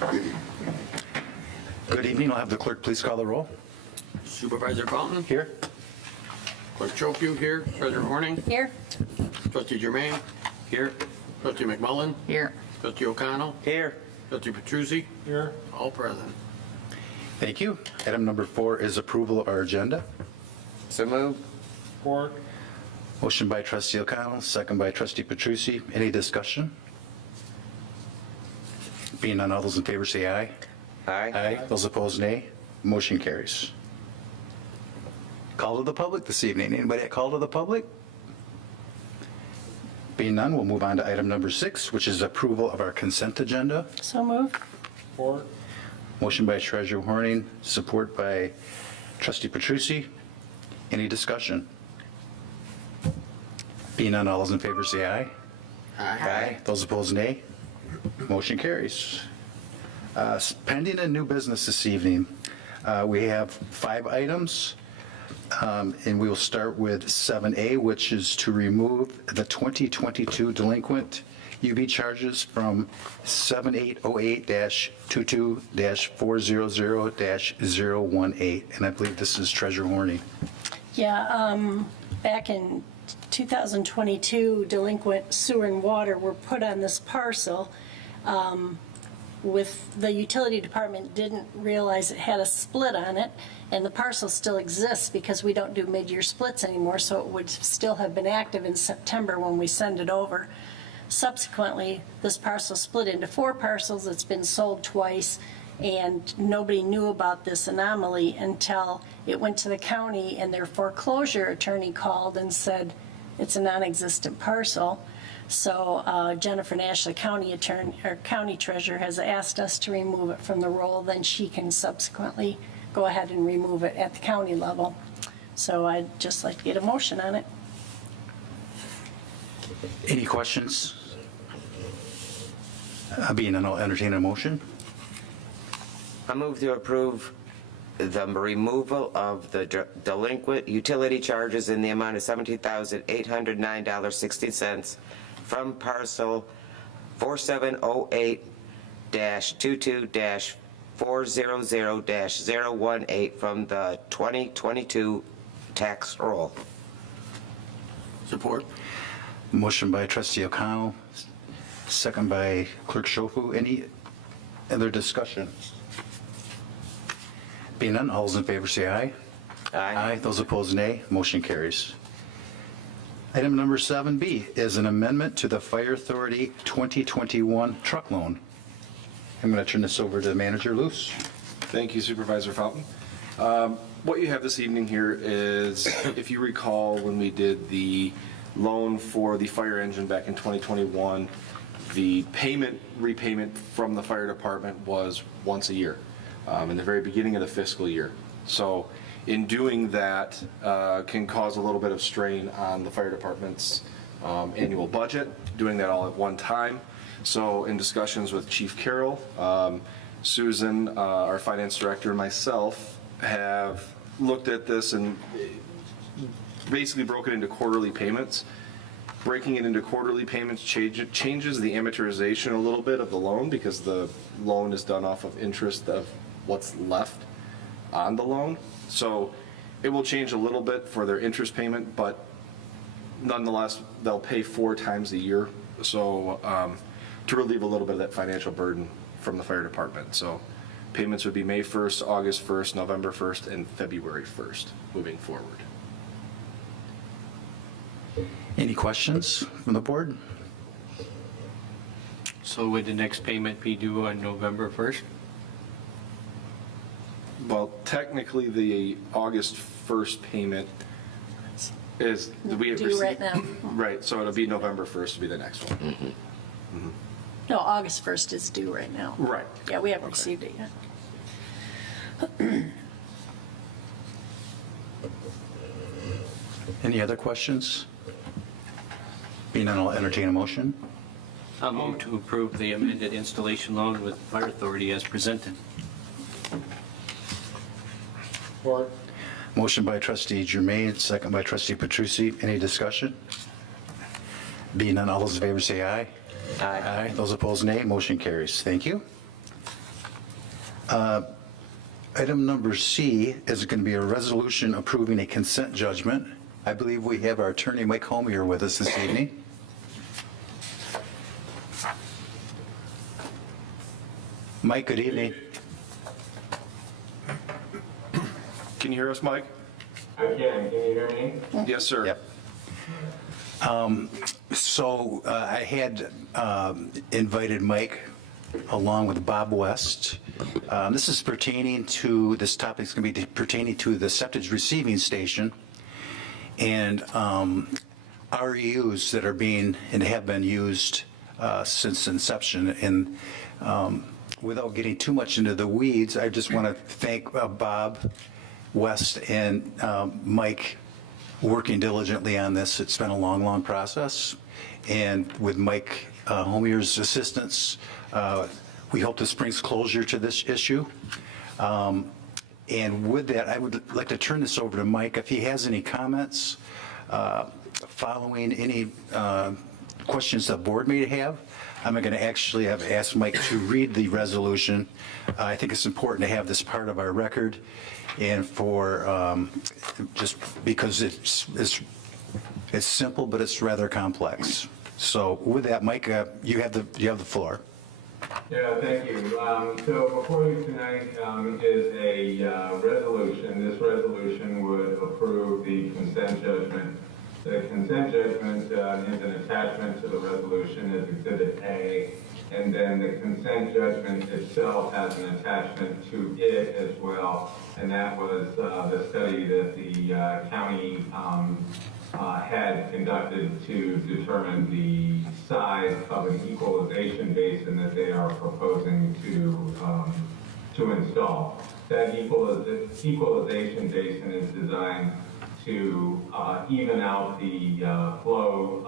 Good evening. I'll have the clerk please call the roll. Supervisor Fountain, Here. Clerk Chopu here, Treasurer Horning, Here. Trustee Germain. Here. Trustee McMullen, Here. Trustee O'Connell, Here. Trustee Petruzzi. Here. All present. Thank you. Item number 4 is approval of our agenda. So moved. Support. Motion by trustee O'Connell, second by trustee Petrucci. Any discussion? Being none, all those in favor say aye. Aye. Those opposed, nay. Motion carries. Call to the public this evening. Anybody at call to the public? Being none, we'll move on to item number 6, which is approval of our consent agenda. So moved. Support. Motion by Treasurer Horning, support by trustee Petrucci. Any discussion? Being none, all those in favor say aye. Aye. Those opposed, nay. Motion carries. Pending a new business this evening, we have 5 items, and we will start with 7A, which is to remove the 2022 delinquent UB charges from 7808-22-400-018, and I believe this is Treasurer Horning. Yeah, back in 2022, delinquent sewer and water were put on this parcel. With the utility department didn't realize it had a split on it, and the parcel still exists because we don't do mid-year splits anymore, so it would still have been active in September when we send it over. Subsequently, this parcel split into 4 parcels. It's been sold twice, and nobody knew about this anomaly until it went to the county, and their foreclosure attorney called and said it's a non-existent parcel. So Jennifer Nash, the county attorney or county treasurer, has asked us to remove it from the roll. Then she can subsequently go ahead and remove it at the county level. So I'd just like to get a motion on it. Any questions? Being none, I'll entertain a motion. I move to approve the removal of the delinquent utility charges in the amount of $17,809.60 from parcel 4708-22-400-018 from the 2022 tax roll. Support. Motion by trustee O'Connell, second by clerk Chopu. Any other discussion? Being none, all those in favor say aye. Aye. Those opposed, nay. Motion carries. Item number 7B is an amendment to the Fire Authority 2021 truck loan. I'm going to turn this over to Manager Luce. Thank you, Supervisor Fountain. What you have this evening here is, if you recall, when we did the loan for the fire engine back in 2021, the repayment from the fire department was once a year, in the very beginning of the fiscal year. So in doing that can cause a little bit of strain on the fire department's annual budget, doing that all at one time. So in discussions with Chief Carroll, Susan, our finance director, and myself have looked at this and basically broken it into quarterly payments. Breaking it into quarterly payments changes the amortization a little bit of the loan, because the loan is done off of interest of what's left on the loan. So it will change a little bit for their interest payment, but nonetheless, they'll pay 4 times a year. So to relieve a little bit of that financial burden from the fire department. So payments would be May 1st, August 1st, November 1st, and February 1st moving forward. Any questions from the board? So would the next payment be due on November 1st? Well, technically, the August 1st payment is we have Due received, right now. right? So it'll be November 1st to be the next one. No, August 1st is due right now. Right. Yeah, we haven't received it yet. Any other questions? Being none, I'll entertain a motion. I'll move to approve the amended installation loan with Fire Authority as presented. Support. Motion by trustee Germain, second by trustee Petrucci. Any discussion? Being none, all those in favor say aye. Aye. Those opposed, nay. Motion carries. Thank you. Item number C is going to be a resolution approving a consent judgment. I believe we have our attorney, Mike Holm, here with us this evening. Mike, good evening. Can you hear us, Mike? I can you hear me? Yes, sir. Yep. So I had invited Mike along with Bob West. This is pertaining to, this topic is going to be pertaining to the septic receiving station and REUs that are being and have been used since inception. And without getting too much into the weeds, I just want to thank Bob West and Mike working diligently on this. It's been a long, long process. And with Mike Homier's assistance, we hope this brings closure to this issue. And with that, I would like to turn this over to Mike. If he has any comments following any questions the board may have, I'm going to actually have asked Mike to read the resolution. I think it's important to have this part of our record, and for just because it's simple, but it's rather complex. So with that, Mike, you have the floor. Yeah, thank you. So before you tonight is a resolution. This resolution would approve the consent judgment. The consent judgment is an attachment to the resolution as Exhibit A, and then the consent judgment itself has an attachment to it as well, and that was the study that the county had conducted to determine the size of an equalization basin that they are proposing to install. That equalization basin is designed to even out the flow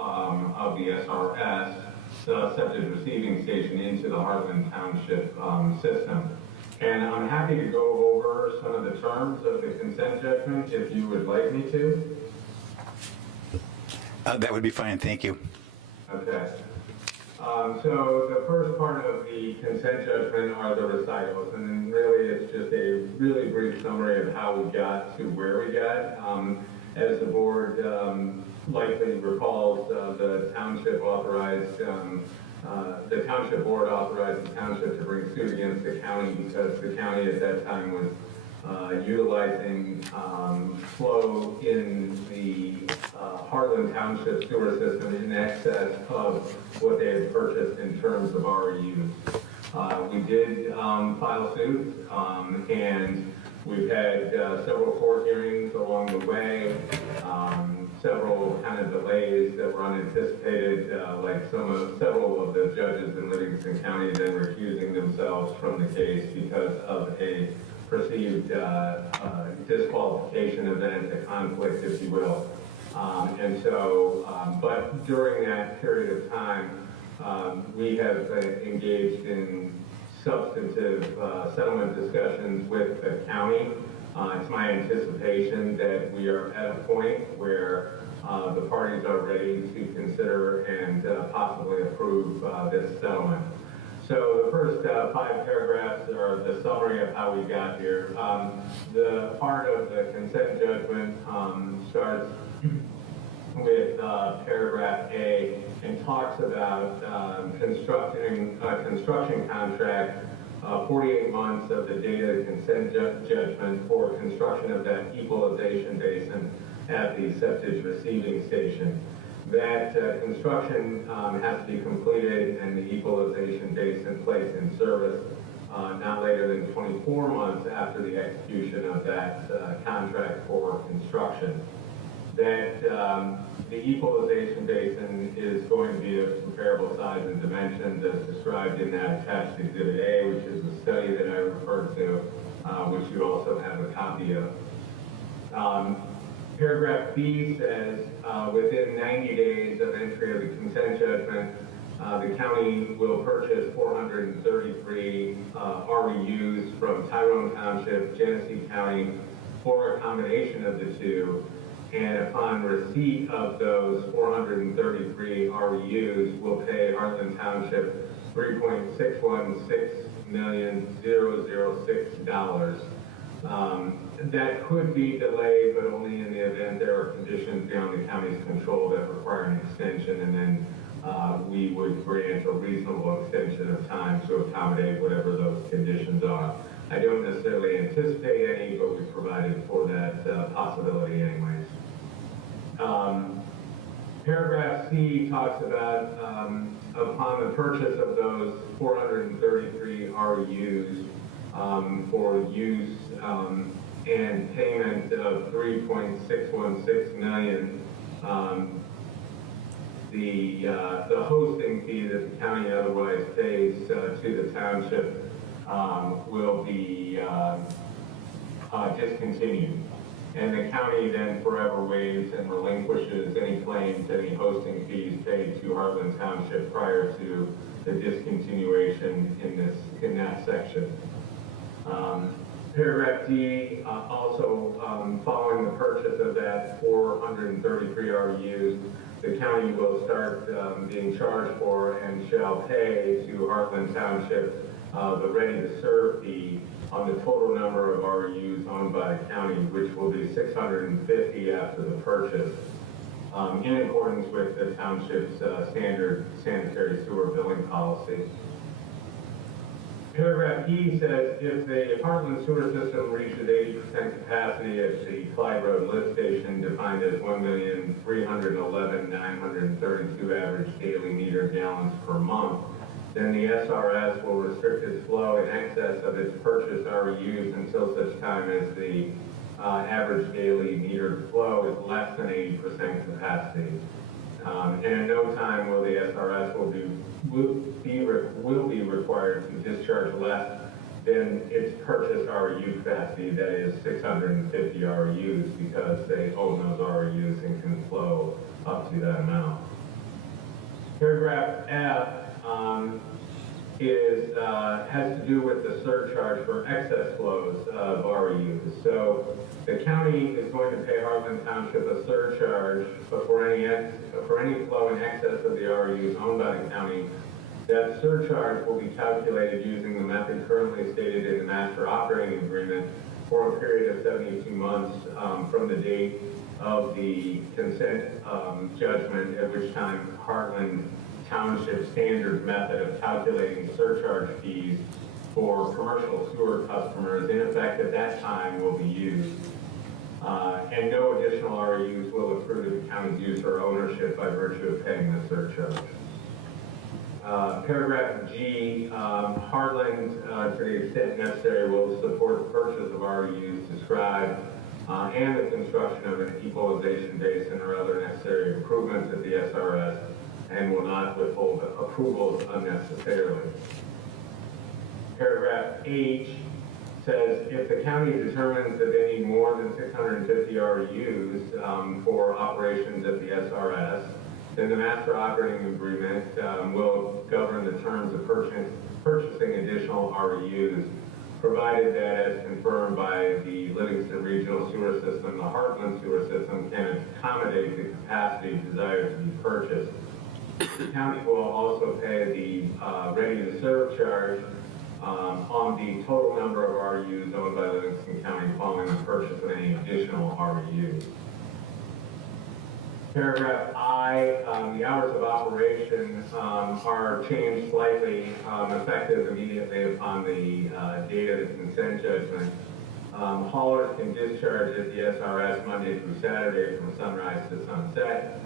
of the SRS, the septic receiving station, into the Heartland Township system. And I'm happy to go over some of the terms of the consent judgment if you would like me to. That would be fine, thank you. Okay. So the first part of the consent judgment are the recitals, and then really it's just a really brief summary of how we got to where we got. As the board likely recalls, the township authorized, the township board authorized the township to bring suit against the county because the county at that time was utilizing flow in the Heartland Township sewer system in excess of what they had purchased in terms of REUs. We did file suit, and we've had several court hearings along the way, several kind of delays that were unanticipated, like several of the judges in Livingston County then recusing themselves from the case because of a perceived disqualification event, a conflict, if you will. And so, but during that period of time, we have engaged in substantive settlement discussions with the county. It's my anticipation that we are at a point where the parties are ready to consider and possibly approve this settlement. So the first 5 paragraphs are the summary of how we got here. The part of the consent judgment starts with paragraph A and talks about construction contract, 48 months of the date of the consent judgment for construction of that equalization basin at the septic receiving station. That construction has to be completed and the equalization basin placed in service not later than 24 months after the execution of that contract for construction. That the equalization basin is going to be of comparable size and dimensions as described in that attached Exhibit A, which is the study that I referred to, which you also have a copy of. Paragraph B says, within 90 days of entry of the consent judgment, the county will purchase 433 REUs from Tyrone Township, Genesee County, for a combination of the two. And upon receipt of those 433 REUs, we'll pay Heartland Township $3.616 $1,006,006. That could be delayed, but only in the event there are conditions beyond the county's control that require an extension, and then we would grant a reasonable extension of time to accommodate whatever those conditions are. I don't necessarily anticipate any, but we provided for that possibility anyways. Paragraph C talks about upon the purchase of those 433 RUs for use and payment of $3.616 million, the hosting fee that the county otherwise pays to the township will be discontinued. And the county then forever waives and relinquishes any claims, any hosting fees paid to Heartland Township prior to the discontinuation in that section. Paragraph D, also following the purchase of that 433 RUs, the county will start being charged for and shall pay to Heartland Township the ready-to-serve fee on the total number of RUs owned by the county, which will be 650 after the purchase, in accordance with the township's standard sanitary sewer billing policy. Paragraph E says if the Heartland sewer system reaches 80% capacity at the Clyde Road lift station, defined as 1,311,932 average daily meter gallons per month, then the SRS will restrict its flow in excess of its purchased RUs until such time as the average daily metered flow is less than 80% capacity. And in no time will the SRS will be required to discharge less than its purchased RU capacity, that is 650 RUs, because they own those RUs and can flow up to that amount. Paragraph F has to do with the surcharge for excess flows of RUs. So the county is going to pay Heartland Township a surcharge for any flow in excess of the RUs owned by the county. That surcharge will be calculated using the method currently stated in the master operating agreement for a period of 72 months from the date of the consent judgment, at which time Heartland Township standard method of calculating surcharge fees for commercial sewer customers in effect at that time will be used. And no additional RUs will accrue to the county's use or ownership by virtue of paying the surcharge. Paragraph G, Heartland, to the extent necessary, will support the purchase of RUs described and the construction of an equalization basin or other necessary improvements at the SRS, and will not withhold approvals unnecessarily. Paragraph H says if the county determines that they need more than 650 RUs for operations at the SRS, then the master operating agreement will govern the terms of purchasing additional RUs, provided that, as confirmed by the Livingston Regional Sewer System, the Heartland Sewer System can accommodate the capacity desired to be purchased. The county will also pay the ready-to-serve charge on the total number of RUs owned by Livingston County following the purchase of any additional RUs. Paragraph I, the hours of operation are changed slightly, effective immediately upon the date of the consent judgment. Haulers can discharge at the SRS Monday through Saturday from sunrise to sunset.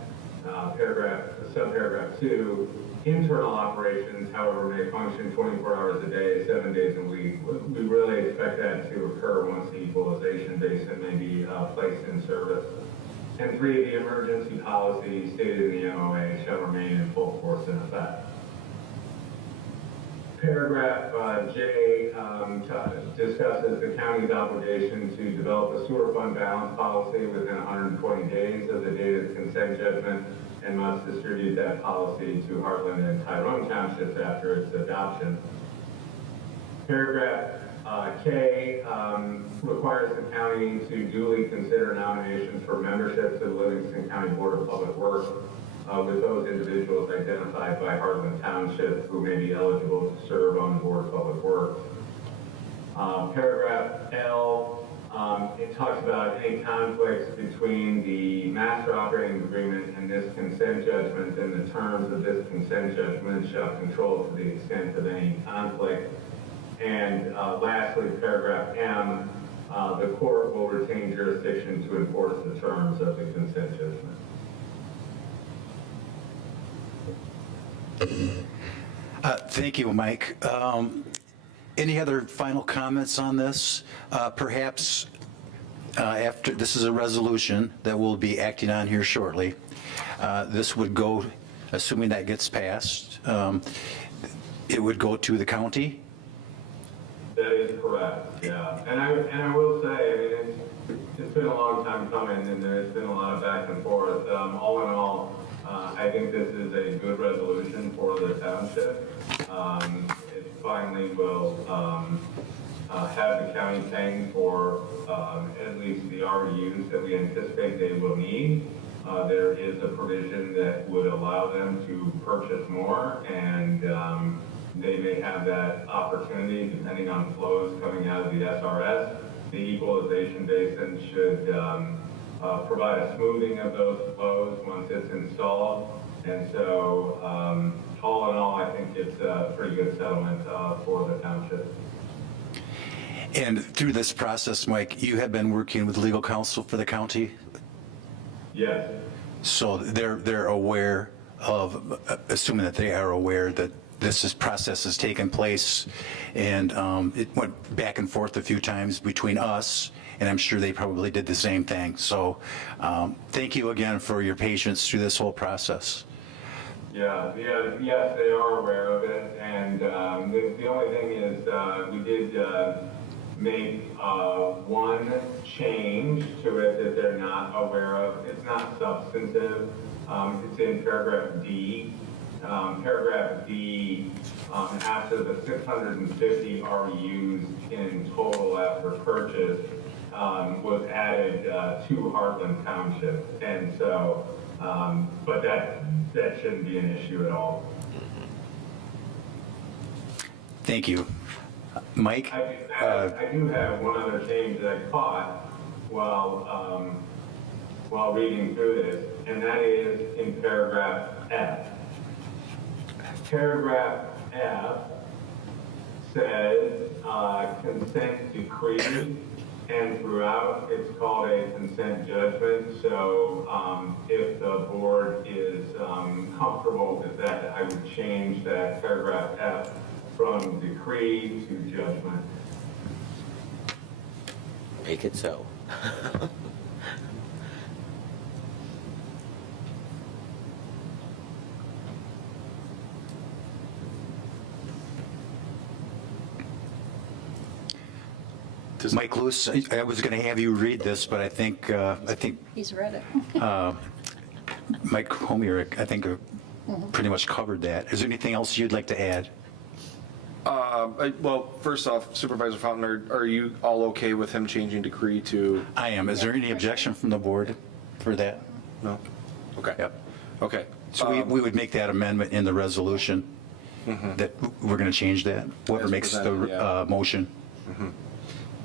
Subparagraph 2, internal operations, however, may function 24 hours a day, 7 days a week. We really expect that to occur once the equalization basin may be placed in service. And 3, the emergency policy stated in the MOA shall remain in full force and effect. Paragraph J discusses the county's obligation to develop a sewer fund balance policy within 120 days of the date of the consent judgment, and must distribute that policy to Heartland and Tyrone Townships after its adoption. Paragraph K requires the county to duly consider nominations for membership to the Livingston County Board of Public Works with those individuals identified by Heartland Township who may be eligible to serve on the Board of Public Works. Paragraph L, it talks about any conflicts between the master operating agreement and this consent judgment, and the terms of this consent judgment shall control to the extent of any conflict. And lastly, paragraph M, the court will retain jurisdiction to enforce the terms of the consent judgment. Thank you, Mike. Any other final comments on this? Perhaps after, this is a resolution that we'll be acting on here shortly. This would go, assuming that gets passed, it would go to the county? That is correct, yeah. And I will say, I mean, it's been a long time coming, and there's been a lot of back and forth. All in all, I think this is a good resolution for the township. It finally will have the county paying for at least the RUs that we anticipate they will need. There is a provision that would allow them to purchase more, and they may have that opportunity depending on flows coming out of the SRS. The equalization basin should provide a smoothing of those flows once it's installed. And so, all in all, I think it's a pretty good settlement for the township. And through this process, Mike, you have been working with legal counsel for the county? Yes. So they're aware of, assuming that they are aware that this process has taken place, and it went back and forth a few times between us, and I'm sure they probably did the same thing. So thank you again for your patience through this whole process. Yes, they are aware of it, and the only thing is we did make one change to it that they're not aware of. It's not substantive. It's in paragraph D. Paragraph D, after the 650 RUs in total after purchase, was added to Heartland Township. And so, but that shouldn't be an issue at all. Thank you. Mike? I do have one other change that I caught while reading through this, and that is in paragraph F. Paragraph F says consent decree, and throughout it's called a consent judgment. So if the board is comfortable with that, I would change that paragraph F from decree to judgment. Make it so. Mike Luce, I was going to have you read this, but I think He's read it. Mike Homier, I think, pretty much covered that. Is there anything else you'd like to add? Well, first off, Supervisor Fountain, are you all okay with him changing decree to? I am. Is there any objection from the board for that? No? Okay. Yep. Okay. So we would make that amendment in the resolution, that we're going to change that, whoever As makes the presented, yeah. motion.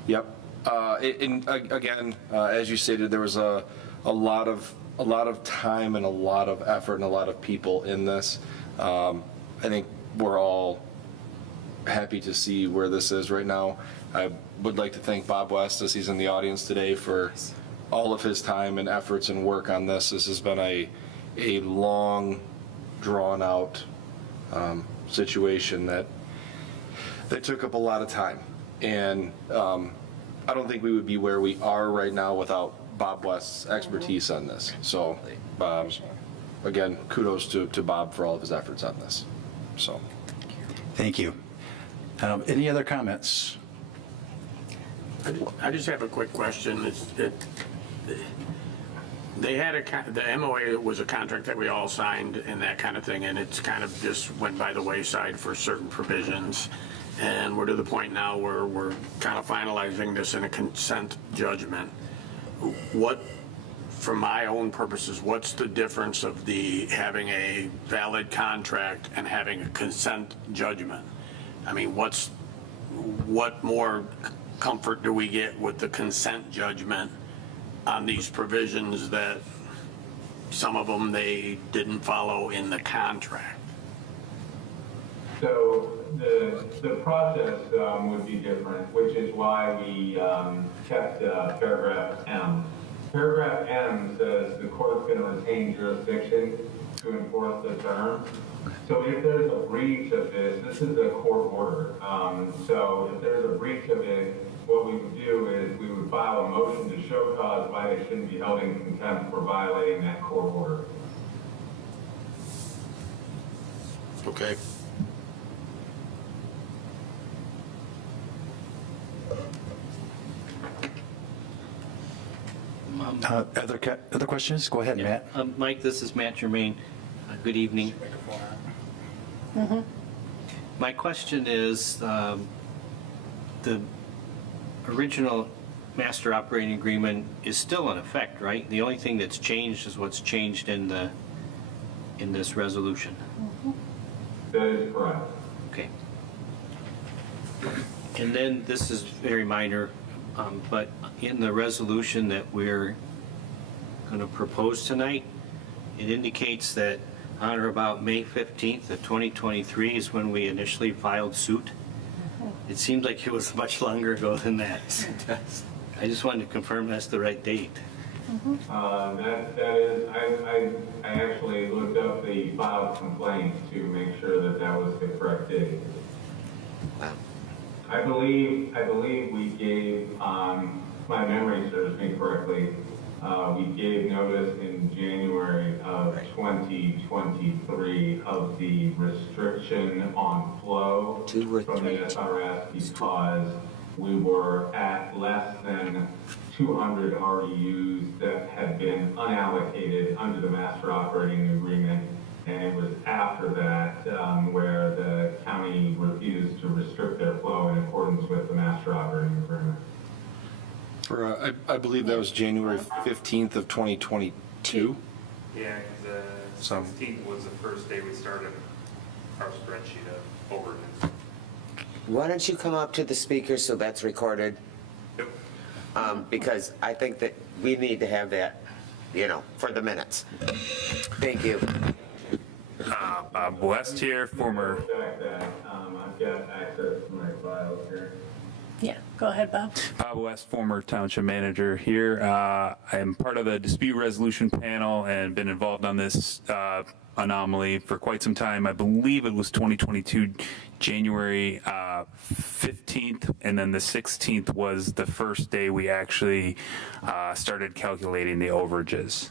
Yep. And again, as you stated, there was a lot of time and a lot of effort and a lot of people in this. I think we're all happy to see where this is right now. I would like to thank Bob West, as he's in the audience today, for all of his time and efforts and work on this. This has been a long, drawn out situation that took up a lot of time. And I don't think we would be where we are right now without Bob West's expertise on this. So again, kudos to Bob for all of his efforts on this. So. Thank you. Any other comments? I just have a quick question. They had the MOA was a contract that we all signed and that kind of thing, and it's kind of just went by the wayside for certain provisions. And we're to the point now where we're kind of finalizing this in a consent judgment. What for my own purposes, what's the difference of having a valid contract and having a consent judgment? I mean, what more comfort do we get with the consent judgment on these provisions that some of them they didn't follow in the contract? So the process would be different, which is why we kept paragraph M. Paragraph M says the court's going to retain jurisdiction to enforce the term. So if there's a breach of this is a court order. So if there's a breach of it, what we would do is we would file a motion to show cause why they shouldn't be held in contempt for violating that court order. Okay. Other questions? Go ahead, Matt. Mike, this is Matt Germain. Good evening. My question is, the original master operating agreement is still in effect, right? The only thing that's changed is what's changed in this resolution. That is correct. Okay. And then, this is very minor, but in the resolution that we're going to propose tonight, it indicates that on or about May 15th of 2023 is when we initially filed suit. It seems like it was much longer ago than that. I just wanted to confirm that's the right date. That is, I actually looked up the filed complaint to make sure that that was the correct date. I believe we gave, my memory serves me correctly, we gave notice in January of 2023 of the restriction on flow 2 or from the 3. SRS because we were at less than 200 REUs that had been unallocated under the master operating agreement. And it was after that where the county refused to restrict their flow in accordance with the master operating agreement. For, I believe that was January 15th of 2022. Yeah, the So- 16th was the first day we started our spreadsheet of overages. Why don't you come up to the speaker so that's recorded? Yep. Because I think that we need to have that, for the minutes. Thank you. Bob West here, former. Check that. I've got access to my files here. Yeah, go ahead, Bob. Bob West, former township manager here. I am part of the dispute resolution panel and been involved on this anomaly for quite some time. I believe it was 2022, January 15th, and then the 16th was the first day we actually started calculating the overages.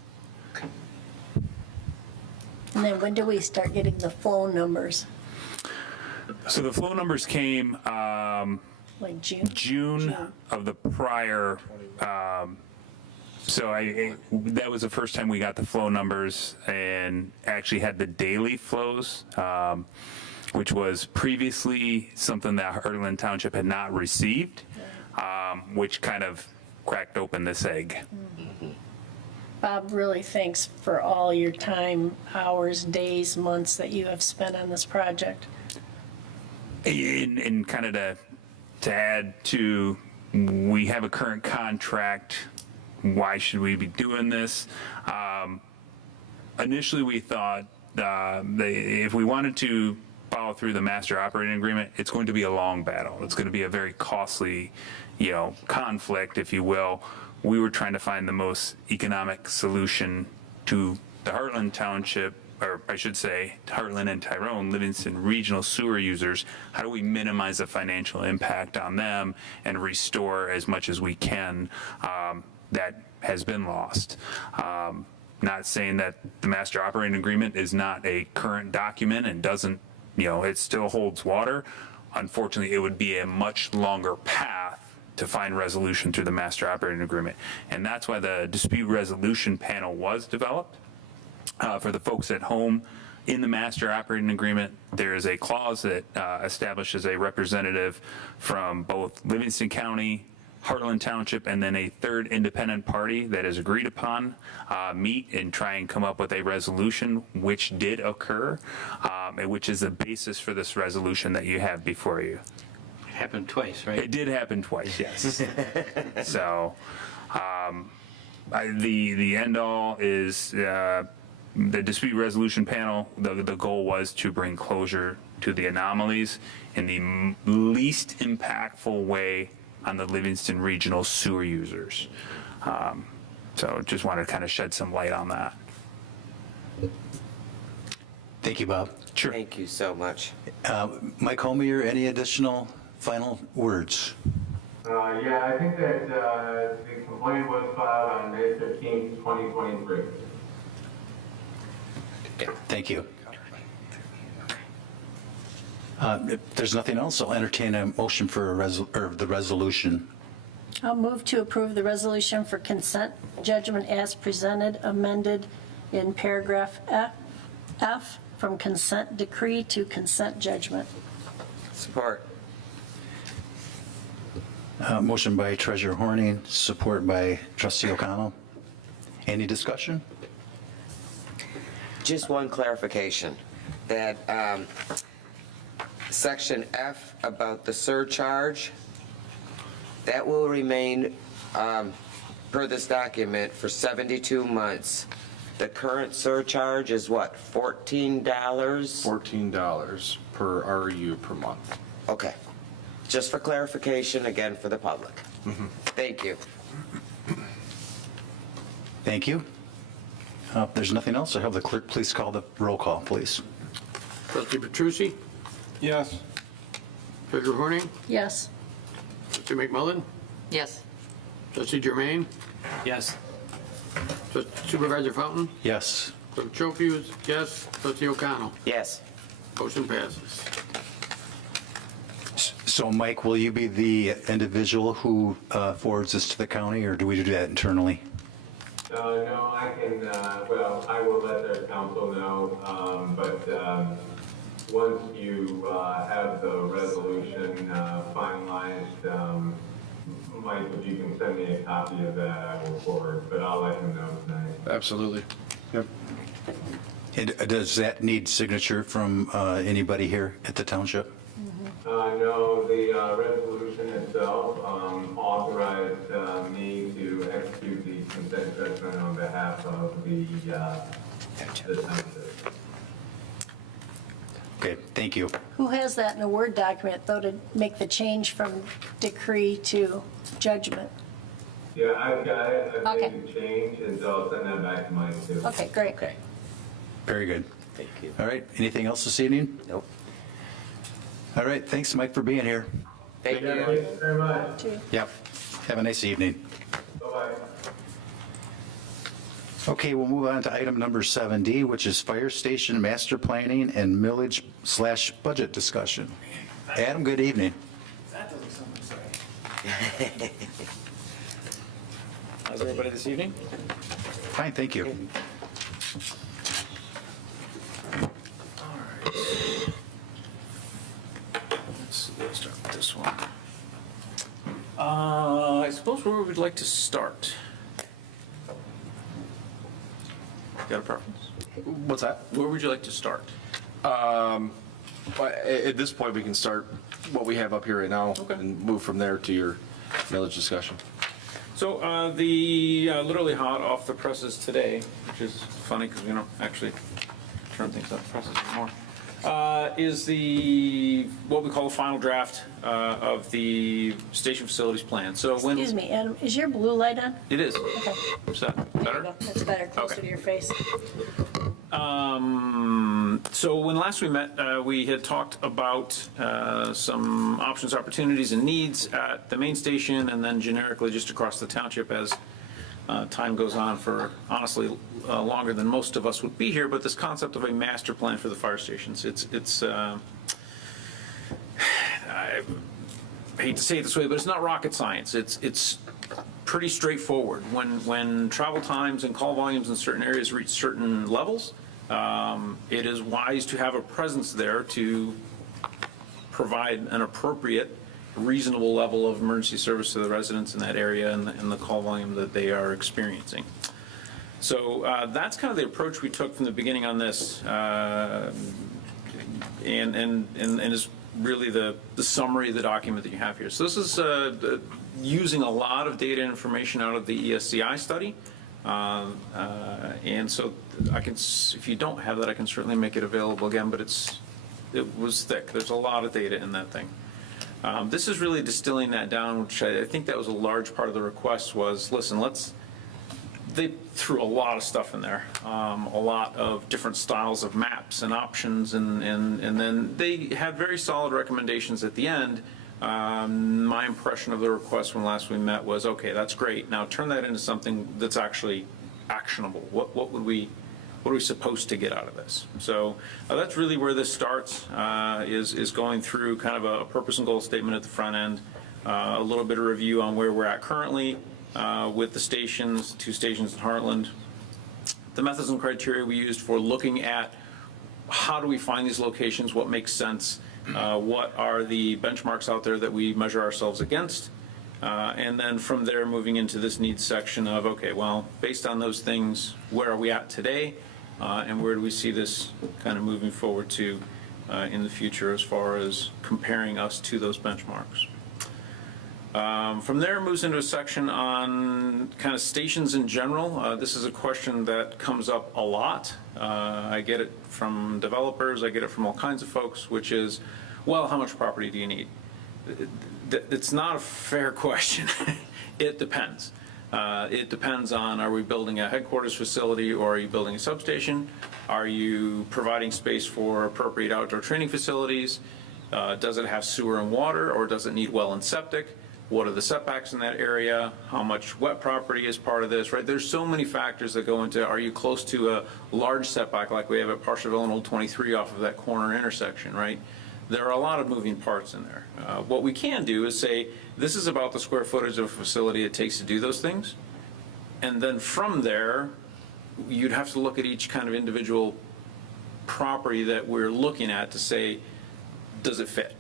And then when do we start getting the phone numbers? So the flow numbers came Like June? June of the prior, so that was the first time we got the flow numbers and actually had the daily flows, which was previously something that Heartland Township had not received, which kind of cracked open this egg. Bob, really thanks for all your time, hours, days, months that you have spent on this project. And kind of to add to, we have a current contract. Why should we be doing this? Initially, we thought if we wanted to follow through the master operating agreement, it's going to be a long battle. It's going to be a very costly, conflict, if you will. We were trying to find the most economic solution to the Heartland Township, or I should say, Heartland and Tyrone, Livingston regional sewer users. How do we minimize the financial impact on them and restore as much as we can that has been lost? Not saying that the master operating agreement is not a current document and doesn't, it still holds water. Unfortunately, it would be a much longer path to find resolution through the master operating agreement. And that's why the dispute resolution panel was developed. For the folks at home, in the master operating agreement, there is a clause that establishes a representative from both Livingston County, Heartland Township and then a third independent party that is agreed upon meet and try and come up with a resolution, which did occur, and which is the basis for this resolution that you have before you. Happened twice, right? It did happen twice, yes. So, the end all is the dispute resolution panel. The goal was to bring closure to the anomalies in the least impactful way on the Livingston Regional sewer users. So, just wanted to kind of shed some light on that. Thank you, Bob. Sure. Thank you so much. Mike Homier, any additional final words? Yeah, I think that the complaint was filed on May 15th, 2023. Thank you. If there's nothing else, I'll entertain a motion for the resolution. I'll move to approve the resolution for consent judgment as presented, amended in paragraph F from consent decree to consent judgment. Support. Motion by Treasurer Horning, support by Trustee O'Connell. Any discussion? Just one clarification, that section F about the surcharge, that will remain per this document for 72 months. The current surcharge is what, $14? $14 per RU per month. Okay. Just for clarification, again, for the public. Thank you. Thank you. If there's nothing else, I have the clerk please call the roll call, please. Trustee Petrucci? Yes. Treasurer Horning? Yes. Trustee McMullen? Yes. Trustee Germain? Yes. Supervisor Fountain? Yes. Clerk Chopius, yes. Trustee O'Connell? Yes. Motion passes. So Mike, will you be the individual who forwards this to the county, or do we do that internally? No, I can, well, I will let their council know, but once you have the resolution finalized, Mike, if you can send me a copy of that, I will forward, but I'll let him know tonight. Absolutely. Yep. And does that need signature from anybody here at the township? No, the resolution itself authorized me to execute the consent judgment on behalf of the township. Okay, thank you. Who has that in a Word document, though, to make the change from decree to judgment? Yeah, I've got it. I've Okay. made the change, and so I'll send that back to Mike too. Okay, great. Very good. Thank you. All right, anything else this evening? Nope. All right, thanks, Mike, for being here. Thank Yeah, you. thank you very much. Yep. Have a nice evening. Bye-bye. Okay, we'll move on to item number 7D, which is fire station master planning and millage/budget discussion. Adam, good evening. How's everybody this evening? Fine, thank you. Let's start with this one. I suppose where we'd like to start. Got a preference? What's that? Where would you like to start? But at this point, we can start what we have up here right now Okay. and move from there to your millage discussion. So the literally hot off the presses today, which is funny because we don't actually turn things off the presses anymore, is the what we call the final draft of the station facilities plan. So when Excuse me, Adam, is your blue light on? it is, Okay, is that there you better? go. That's better, closer Okay. to your face. So when last we met, we had talked about some options, opportunities, and needs at the main station, and then generically just across the township as time goes on for, honestly, longer than most of us would be here, but this concept of a master plan for the fire stations, it's I hate to say it this way, but it's not rocket science. It's pretty straightforward. When travel times and call volumes in certain areas reach certain levels, it is wise to have a presence there to provide an appropriate reasonable level of emergency service to the residents in that area and the call volume that they are experiencing. So that's kind of the approach we took from the beginning on this, and is really the summary of the document that you have here. So this is using a lot of data and information out of the ESCI study. And so I can, if you don't have that, I can certainly make it available again, but it was thick. There's a lot of data in that thing. This is really distilling that down, which I think that was a large part of the request was, listen, they threw a lot of stuff in there, a lot of different styles of maps and options, and then they had very solid recommendations at the end. My impression of the request when last we met was, okay, that's great. Now turn that into something that's actually actionable. What are we supposed to get out of this? So that's really where this starts, is going through kind of a purpose and goal statement at the front end, a little bit of review on where we're at currently with the stations, 2 stations in Heartland, the methods and criteria we used for looking at how do we find these locations, what makes sense, what are the benchmarks out there that we measure ourselves against, and then from there moving into this needs section of, okay, well, based on those things, where are we at today, and where do we see this kind of moving forward to in the future as far as comparing us to those benchmarks. From there, it moves into a section on kind of stations in general. This is a question that comes up a lot. I get it from developers, I get it from all kinds of folks, which is, well, how much property do you need? It's not a fair question. It depends. It depends on, are we building a headquarters facility or are you building a substation? Are you providing space for appropriate outdoor training facilities? Does it have sewer and water, or does it need well and septic? What are the setbacks in that area? How much wet property is part of this, right? There's so many factors that go into, are you close to a large setback like we have at Parsheville and Old 23 off of that corner intersection, right? There are a lot of moving parts in there. What we can do is say, this is about the square footage of a facility it takes to do those things. And then from there, you'd have to look at each kind of individual property that we're looking at to say, does it fit?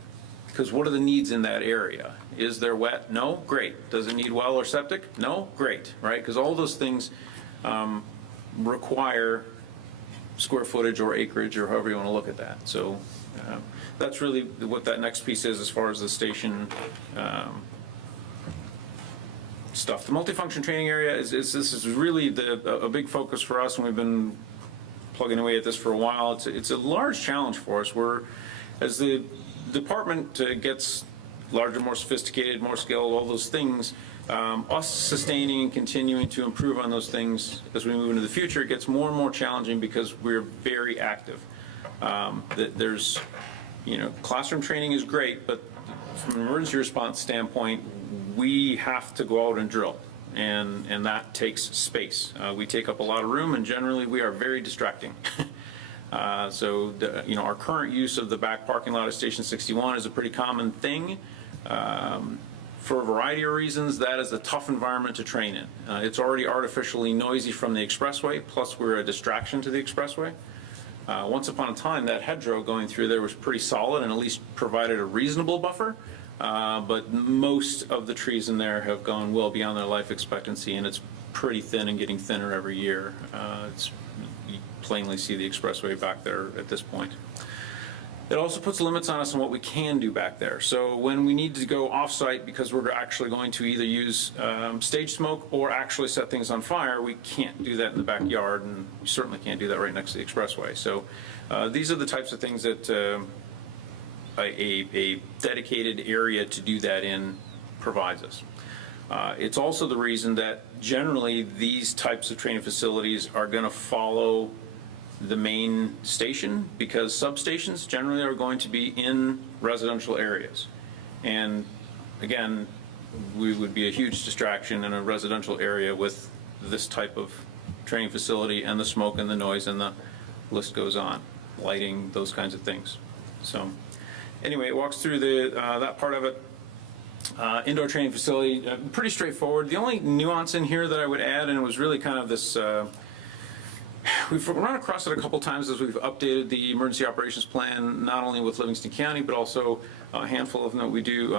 Because what are the needs in that area? Is there wet? No? Great. Does it need well or septic? No? Great, right? Because all those things require square footage or acreage or however you want to look at that. So that's really what that next piece is as far as the station stuff. The multifunction training area this is really a big focus for us, and we've been plugging away at this for a while. It's a large challenge for us. As the department gets larger, more sophisticated, more skilled, all those things, us sustaining and continuing to improve on those things as we move into the future gets more and more challenging because we're very active. There's, classroom training is great, but from an emergency response standpoint, we have to go out and drill, and that takes space. We take up a lot of room, and generally we are very distracting. So our current use of the back parking lot of Station 61 is a pretty common thing. For a variety of reasons, that is a tough environment to train in. It's already artificially noisy from the expressway, plus we're a distraction to the expressway. Once upon a time, that hedgerow going through there was pretty solid and at least provided a reasonable buffer, but most of the trees in there have gone well beyond their life expectancy, and it's pretty thin and getting thinner every year. You plainly see the expressway back there at this point. It also puts limits on us on what we can do back there. So when we need to go off-site because we're actually going to either use stage smoke or actually set things on fire, we can't do that in the backyard, and we certainly can't do that right next to the expressway. So these are the types of things that a dedicated area to do that in provides us. It's also the reason that generally these types of training facilities are going to follow the main station, because substations generally are going to be in residential areas. And again, we would be a huge distraction in a residential area with this type of training facility and the smoke and the noise, and the list goes on, lighting, those kinds of things. So anyway, it walks through that part of it. Indoor training facility, pretty straightforward. The only nuance in here that I would add, and it was really kind of this We've run across it a couple times as we've updated the emergency operations plan, not only with Livingston County, but also a handful of them that we do,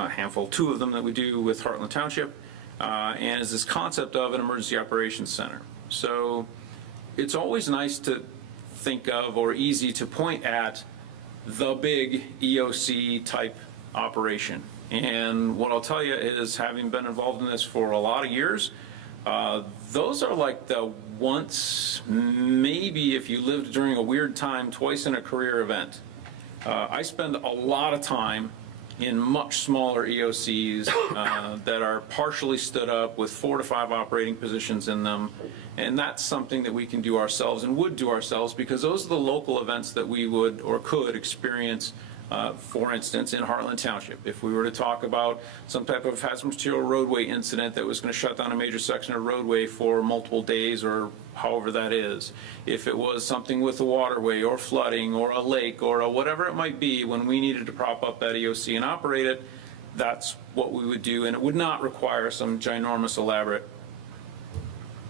two of them that we do with Heartland Township, and is this concept of an emergency operations center. So it's always nice to think of, or easy to point at, the big EOC type operation. And what I'll tell you is, having been involved in this for a lot of years, those are like the once, maybe if you lived during a weird time, twice in a career event. I spend a lot of time in much smaller EOCs that are partially stood up with 4 to 5 operating positions in them. And that's something that we can do ourselves and would do ourselves, because those are the local events that we would or could experience. For instance, in Heartland Township, if we were to talk about some type of hazardous material roadway incident that was going to shut down a major section of roadway for multiple days or however that is, if it was something with a waterway or flooding or a lake or whatever it might be, when we needed to prop up that EOC and operate it, that's what we would do. And it would not require some ginormous, elaborate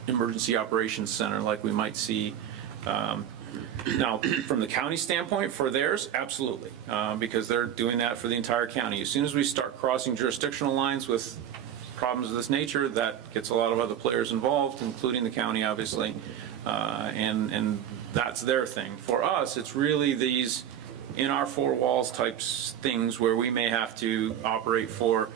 emergency operations center like we might see. Now, from the county standpoint, for theirs, absolutely, because they're doing that for the entire county. As soon as we start crossing jurisdictional lines with problems of this nature, that gets a lot of other players involved, including the county, obviously, and that's their thing. For us, it's really these in our 4 walls types things where we may have to operate for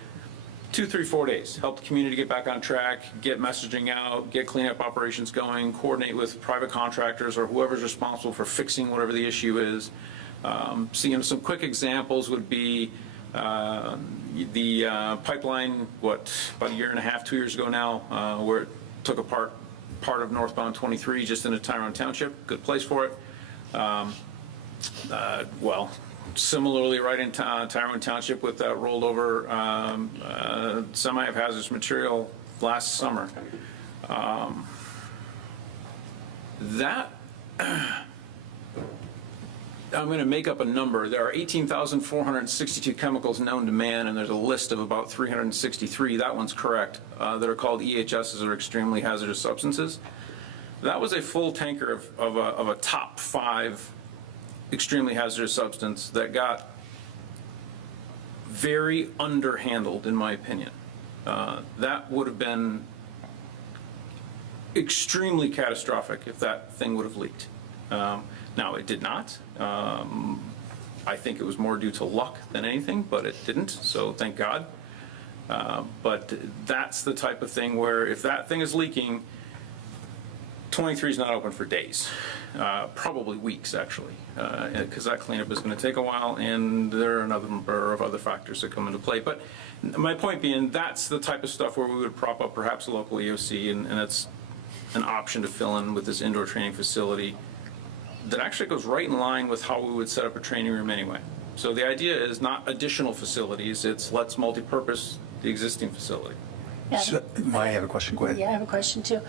2, 3, 4 days, help the community get back on track, get messaging out, get cleanup operations going, coordinate with private contractors or whoever's responsible for fixing whatever the issue is. Seeing some quick examples would be the pipeline, about a year and a half, 2 years ago now, where it took apart part of northbound 23 just into Tyrone Township. Good place for it. Well, similarly, right in Tyrone Township with that rolled over semi of hazardous material last summer. That, I'm going to make up a number. There are 18,462 chemicals known to man, and there's a list of about 363, that one's correct, that are called EHSs, or extremely hazardous substances. That was a full tanker of a top 5 extremely hazardous substance that got very underhandled, in my opinion. That would have been extremely catastrophic if that thing would have leaked. Now, it did not. I think it was more due to luck than anything, but it didn't, so thank God. But that's the type of thing where if that thing is leaking, 23 is not open for days, probably weeks, actually, because that cleanup is going to take a while, and there are another number of other factors that come into play. But my point being, that's the type of stuff where we would prop up perhaps a local EOC, and it's an option to fill in with this indoor training facility that actually goes right in line with how we would set up a training room anyway. So the idea is not additional facilities, it's let's multi-purpose the existing facility. Yeah. So, I have a question, go ahead. Yeah, I have a question too.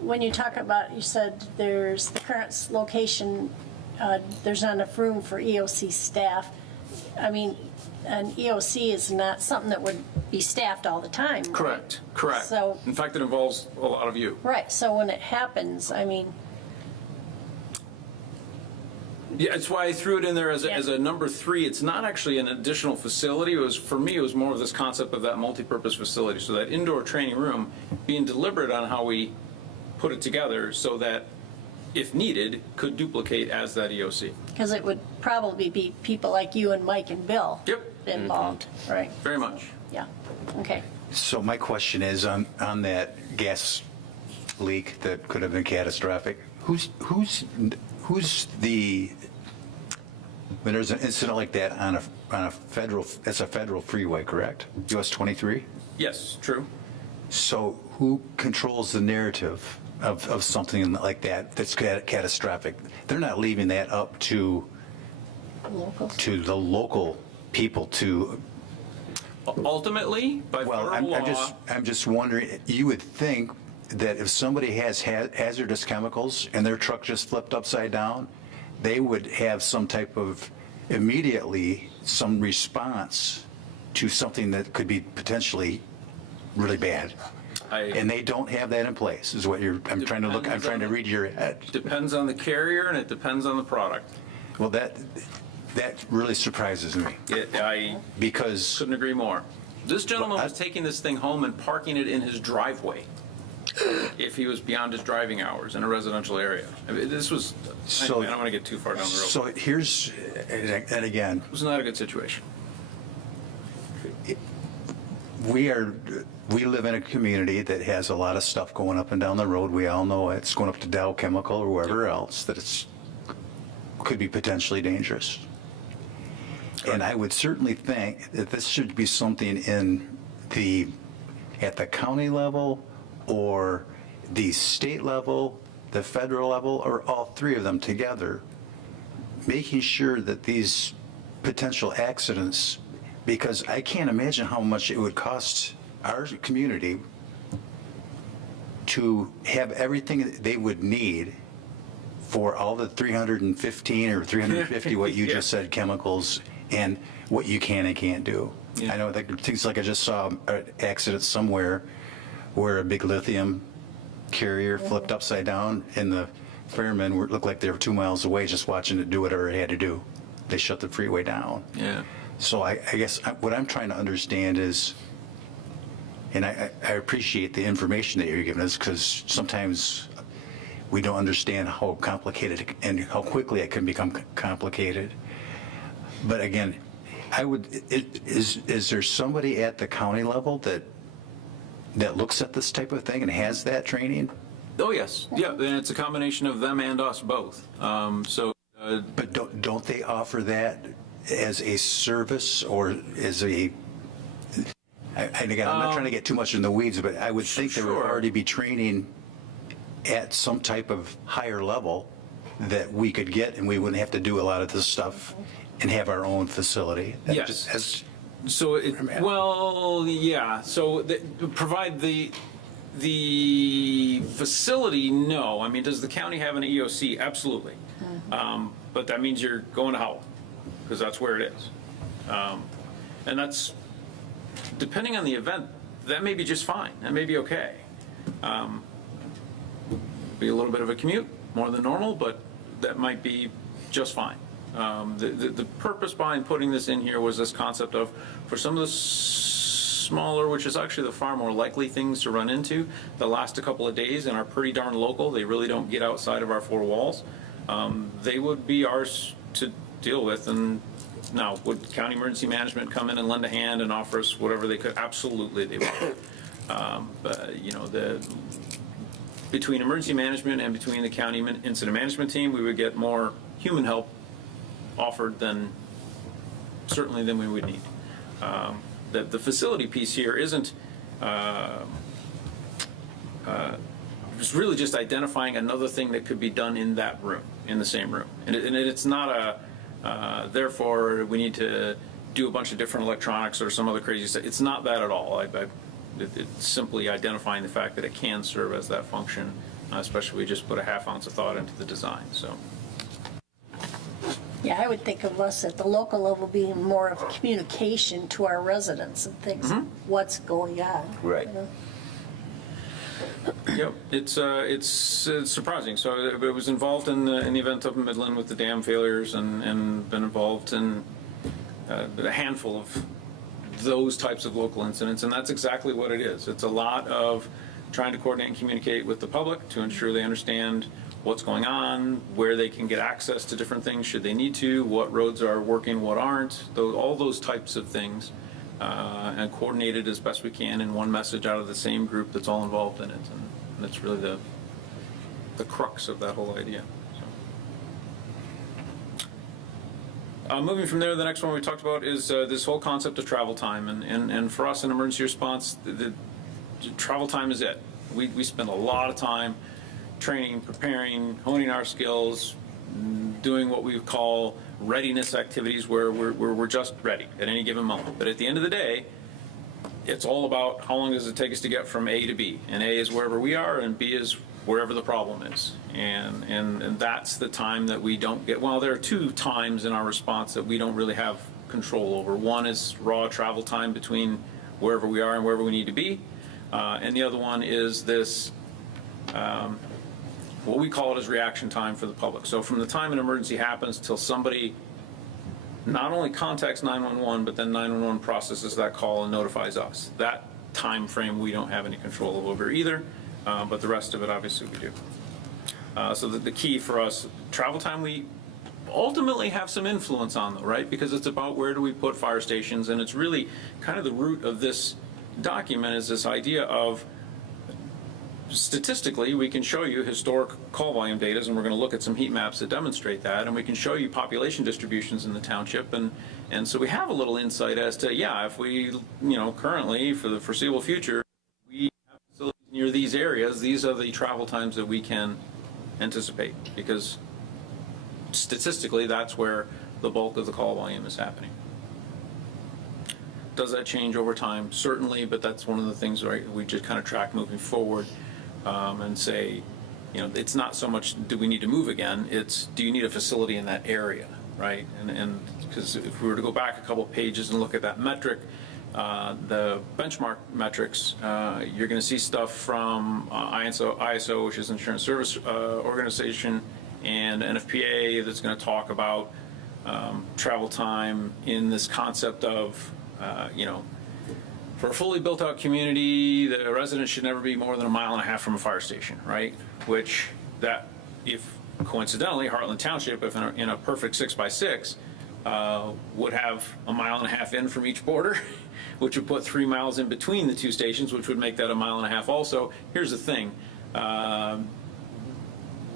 When you talk about, you said there's the current location, there's not enough room for EOC staff. I mean, an EOC is not something that would be staffed all the time. Right? Correct. So, in fact, it involves a lot of you. right, so when it happens, I mean, Yeah, that's why I threw it in there as a number 3. It's not actually an additional facility. It was, for me, it was more of this concept of that multi-purpose facility. So that indoor training room, being deliberate on how we put it together so that, if needed, could duplicate as that EOC. because it would probably be people like you and Mike and Bill. Yep. Involved, right? Very much. Yeah, okay. So my question is on that gas leak that could have been catastrophic, who's the, when there's an incident like that on a federal, it's a federal freeway, correct? US 23? Yes, true. So who controls the narrative of something like that that's catastrophic? They're not leaving that up to Locals. the local people to. Ultimately, by Well, federal law, I'm just wondering, you would think that if somebody has hazardous chemicals and their truck just flipped upside down, they would have some type of, immediately, some response to something that could be potentially really bad. And they don't have that in place, is what I'm trying to read your head. Depends on the carrier and it depends on the product. Well, that really surprises me, I because couldn't agree more. This gentleman Well, was taking this thing home and parking it in his driveway if he was beyond his driving hours in a residential area. I mean, this was, So- I don't want to get too far down the road. so here's, and again, It was not a good situation. we live in a community that has a lot of stuff going up and down the road. We all know it's going up to Dow Chemical or wherever else, that could be potentially dangerous. And I would certainly think that this should be something at the county level or the state level, the federal level, or all three of them together, making sure that these potential accidents, because I can't imagine how much it would cost our community to have everything they would need for all the 315 or 350, what you just said, chemicals, and what you can and can't do. Yeah. I know that things like I just saw an accident somewhere where a big lithium carrier flipped upside down, and the firemen looked like they were 2 miles away just watching it do whatever it had to do. They shut the freeway down. Yeah. So I guess what I'm trying to understand is, and I appreciate the information that you're giving us, because sometimes we don't understand how complicated and how quickly it can become complicated. But again, is there somebody at the county level that looks at this type of thing and has that training? Oh, yes. Yeah, and it's a combination of them and us both. But don't they offer that as a service or as a? And again, I'm not trying to get too much in the weeds, but I would think there would Sure. already be training at some type of higher level that we could get, and we wouldn't have to do a lot of this stuff and have our own facility. That Yes. just has- So, well, yeah, so provide the facility, no. I mean, does the county have an EOC? Absolutely. But that means you're going to Howell, because that's where it is. And that's, depending on the event, that may be just fine, that may be okay. Be a little bit of a commute, more than normal, but that might be just fine. The purpose behind putting this in here was this concept of, for some of the smaller, which is actually the far more likely things to run into, that last a couple of days and are pretty darn local, they really don't get outside of our four walls, they would be ours to deal with. And now, would County Emergency Management come in and lend a hand and offer us whatever they could? Absolutely, they would. But, you know, between emergency management and between the county incident management team, we would get more human help offered certainly than we would need. The facility piece here isn't it's really just identifying another thing that could be done in that room, in the same room. And it's not therefore we need to do a bunch of different electronics or some other crazy stuff. It's not that at all. It's simply identifying the fact that it can serve as that function, especially if we just put a half ounce of thought into the design. So. Yeah, I would think of us at the local level being more of communication to our residents and things, what's going on. Right. you know? Yep, it's surprising. So it was involved in the event of Midland with the dam failures, and been involved in a handful of those types of local incidents, and that's exactly what it is. It's a lot of trying to coordinate and communicate with the public to ensure they understand what's going on, where they can get access to different things should they need to, what roads are working, what aren't, all those types of things, and coordinate it as best we can in one message out of the same group that's all involved in it. And that's really the crux of that whole idea. Moving from there, the next one we talked about is this whole concept of travel time. And for us in emergency response, the travel time is it. We spend a lot of time training, preparing, honing our skills, doing what we call readiness activities where we're just ready at any given moment. But at the end of the day, it's all about how long does it take us to get from A to B. And A is wherever we are, and B is wherever the problem is. And that's the time that we don't get. Well, there are two times in our response that we don't really have control over. One is raw travel time between wherever we are and wherever we need to be. And the other one is this, what we call it is reaction time for the public. So from the time an emergency happens till somebody not only contacts 911, but then 911 processes that call and notifies us. That time frame we don't have any control over either, but the rest of it obviously we do. So the key for us, travel time, we ultimately have some influence on though, right? Because it's about where do we put fire stations, and it's really kind of the root of this document is this idea of statistically, we can show you historic call volume data, and we're going to look at some heat maps that demonstrate that, and we can show you population distributions in the township, and so we have a little insight as to, yeah, if we, currently, for the foreseeable future, we have facilities near these areas, these are the travel times that we can anticipate, because statistically, that's where the bulk of the call volume is happening. Does that change over time? Certainly, but that's one of the things, right, we just kind of track moving forward and say, it's not so much do we need to move again, it's do you need a facility in that area, right? And because if we were to go back a couple of pages and look at that metric, the benchmark metrics, you're going to see stuff from ISO, which is Insurance Service Organization, and NFPA that's going to talk about travel time in this concept of, for a fully built-out community, the residents should never be more than 1.5 miles from a fire station, right? Which that, if coincidentally, Heartland Township, if in a perfect 6x6, would have 1.5 miles in from each border, which would put 3 miles in between the two stations, which would make that 1.5 miles also. Here's the thing.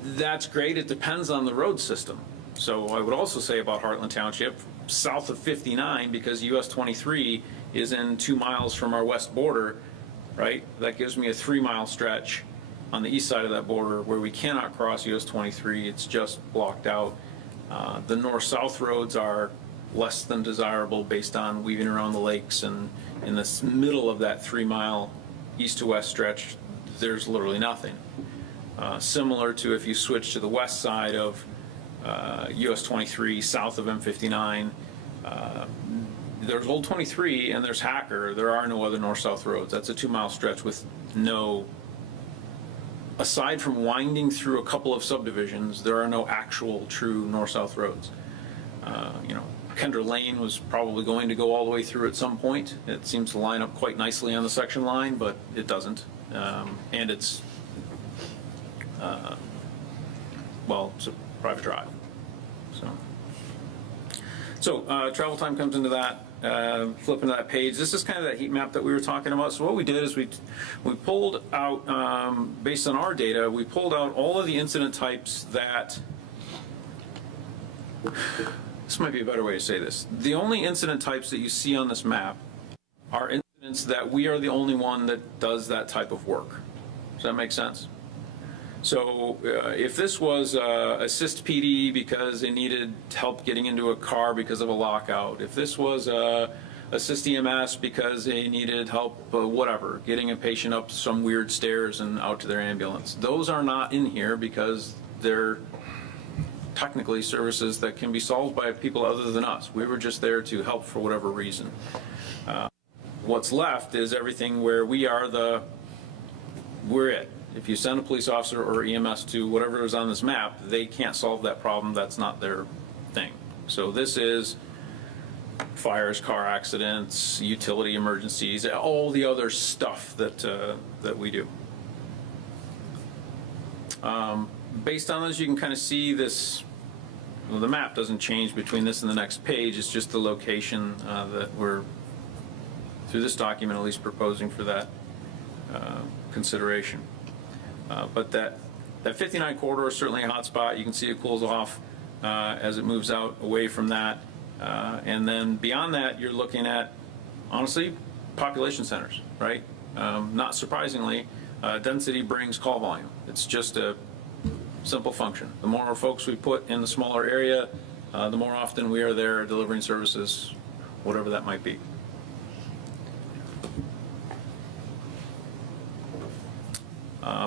That's great. It depends on the road system. So I would also say about Heartland Township, south of 59, because US 23 is in 2 miles from our west border, right? That gives me a 3-mile stretch on the east side of that border where we cannot cross US 23. It's just blocked out. The north-south roads are less than desirable based on weaving around the lakes, and in the middle of that 3-mile east to west stretch, there's literally nothing. Similar to if you switch to the west side of US 23, south of M59, there's Old 23 and there's Hacker. There are no other north-south roads. That's a 2-mile stretch with no, aside from winding through a couple of subdivisions, there are no actual true north-south roads. Kendra Lane was probably going to go all the way through at some point. It seems to line up quite nicely on the section line, but it doesn't. And it's, it's a private drive. So travel time comes into that. Flipping to that page, this is kind of that heat map that we were talking about. So what we did is we pulled out, based on our data, we pulled out all of the incident types that, this might be a better way to say this. The only incident types that you see on this map are incidents that we are the only one that does that type of work. Does that make sense? So if this was assist PD because they needed help getting into a car because of a lockout, if this was assist EMS because they needed help, whatever, getting a patient up some weird stairs and out to their ambulance, those are not in here because they're technically services that can be solved by people other than us. We were just there to help for whatever reason. What's left is everything where we're it. If you send a police officer or EMS to whatever is on this map, they can't solve that problem. That's not their thing. So this is fires, car accidents, utility emergencies, all the other stuff that we do. Based on those, you can kind of see this. Well, the map doesn't change between this and the next page. It's just the location that we're, through this document, at least proposing for that consideration. But that 59 corridor is certainly a hot spot. You can see it cools off as it moves out away from that. And then beyond that, you're looking at, honestly, population centers, right? Not surprisingly, density brings call volume. It's just a simple function. The more folks we put in the smaller area, the more often we are there delivering services, whatever that might be.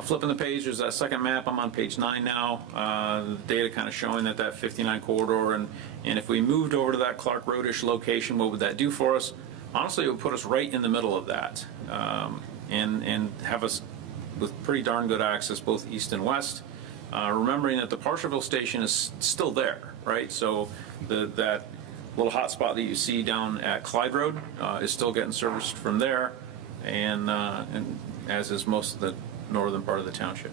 Flipping the page, there's that second map. I'm on page 9 now. The data kind of showing that 59 corridor, and if we moved over to that Clark Road-ish location, what would that do for us? Honestly, it would put us right in the middle of that. and have us with pretty darn good access both east and west. Remembering that the Parsonsville station is still there, right? So that little hot spot that you see down at Clyde Road is still getting serviced from there, and as is most of the northern part of the township.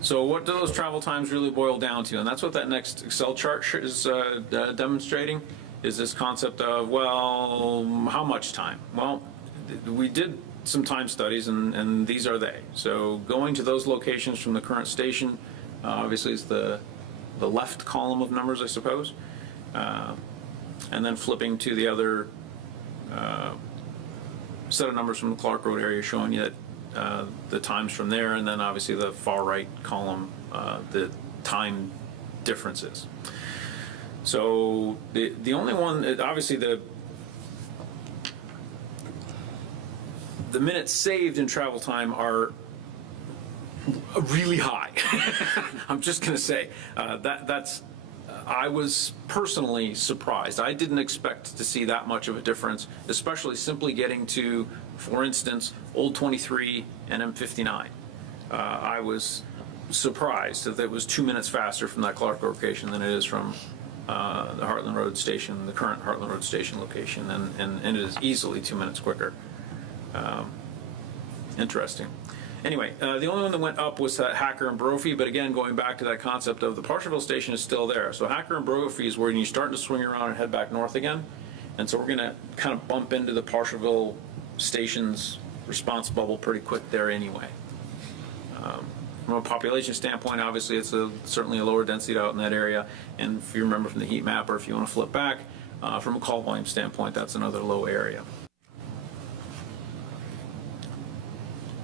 So what do those travel times really boil down to? And that's what that next Excel chart is demonstrating, is this concept of, well, how much time? Well, we did some time studies, and these are they. So going to those locations from the current station, obviously is the left column of numbers, I suppose, and then flipping to the other set of numbers from the Clark Road area, showing you that the times from there, and then obviously the far right column, the time differences. So the only one, obviously the minutes saved in travel time are really high. I'm just going to say that's. I was personally surprised. I didn't expect to see that much of a difference, especially simply getting to, for instance, Old 23 and M59. I was surprised that it was 2 minutes faster from that Clark location than it is from the Heartland Road station, the current Heartland Road station location, and it is easily 2 minutes quicker. Interesting. Anyway, the only one that went up was that Hacker and Brophy, but again, going back to that concept of the Parsonsville station is still there. So Hacker and Brophy is where you're starting to swing around and head back north again. And so we're going to kind of bump into the Parsonsville station's response bubble pretty quick there anyway. From a population standpoint, obviously it's certainly a lower density out in that area. And if you remember from the heat map, or if you want to flip back, from a call volume standpoint, that's another low area.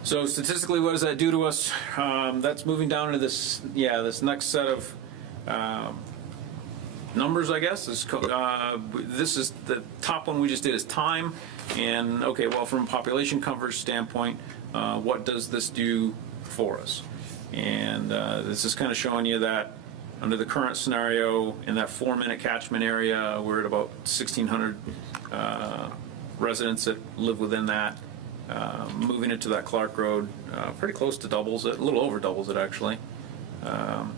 So statistically, what does that do to us? That's moving down into this next set of numbers, I guess. This is the top one we just did is time. And okay, well, from a population coverage standpoint, what does this do for us? And this is kind of showing you that under the current scenario, in that 4-minute catchment area, we're at about 1,600 residents that live within that. Moving it to that Clark Road, pretty close to doubles it, a little over doubles it actually. And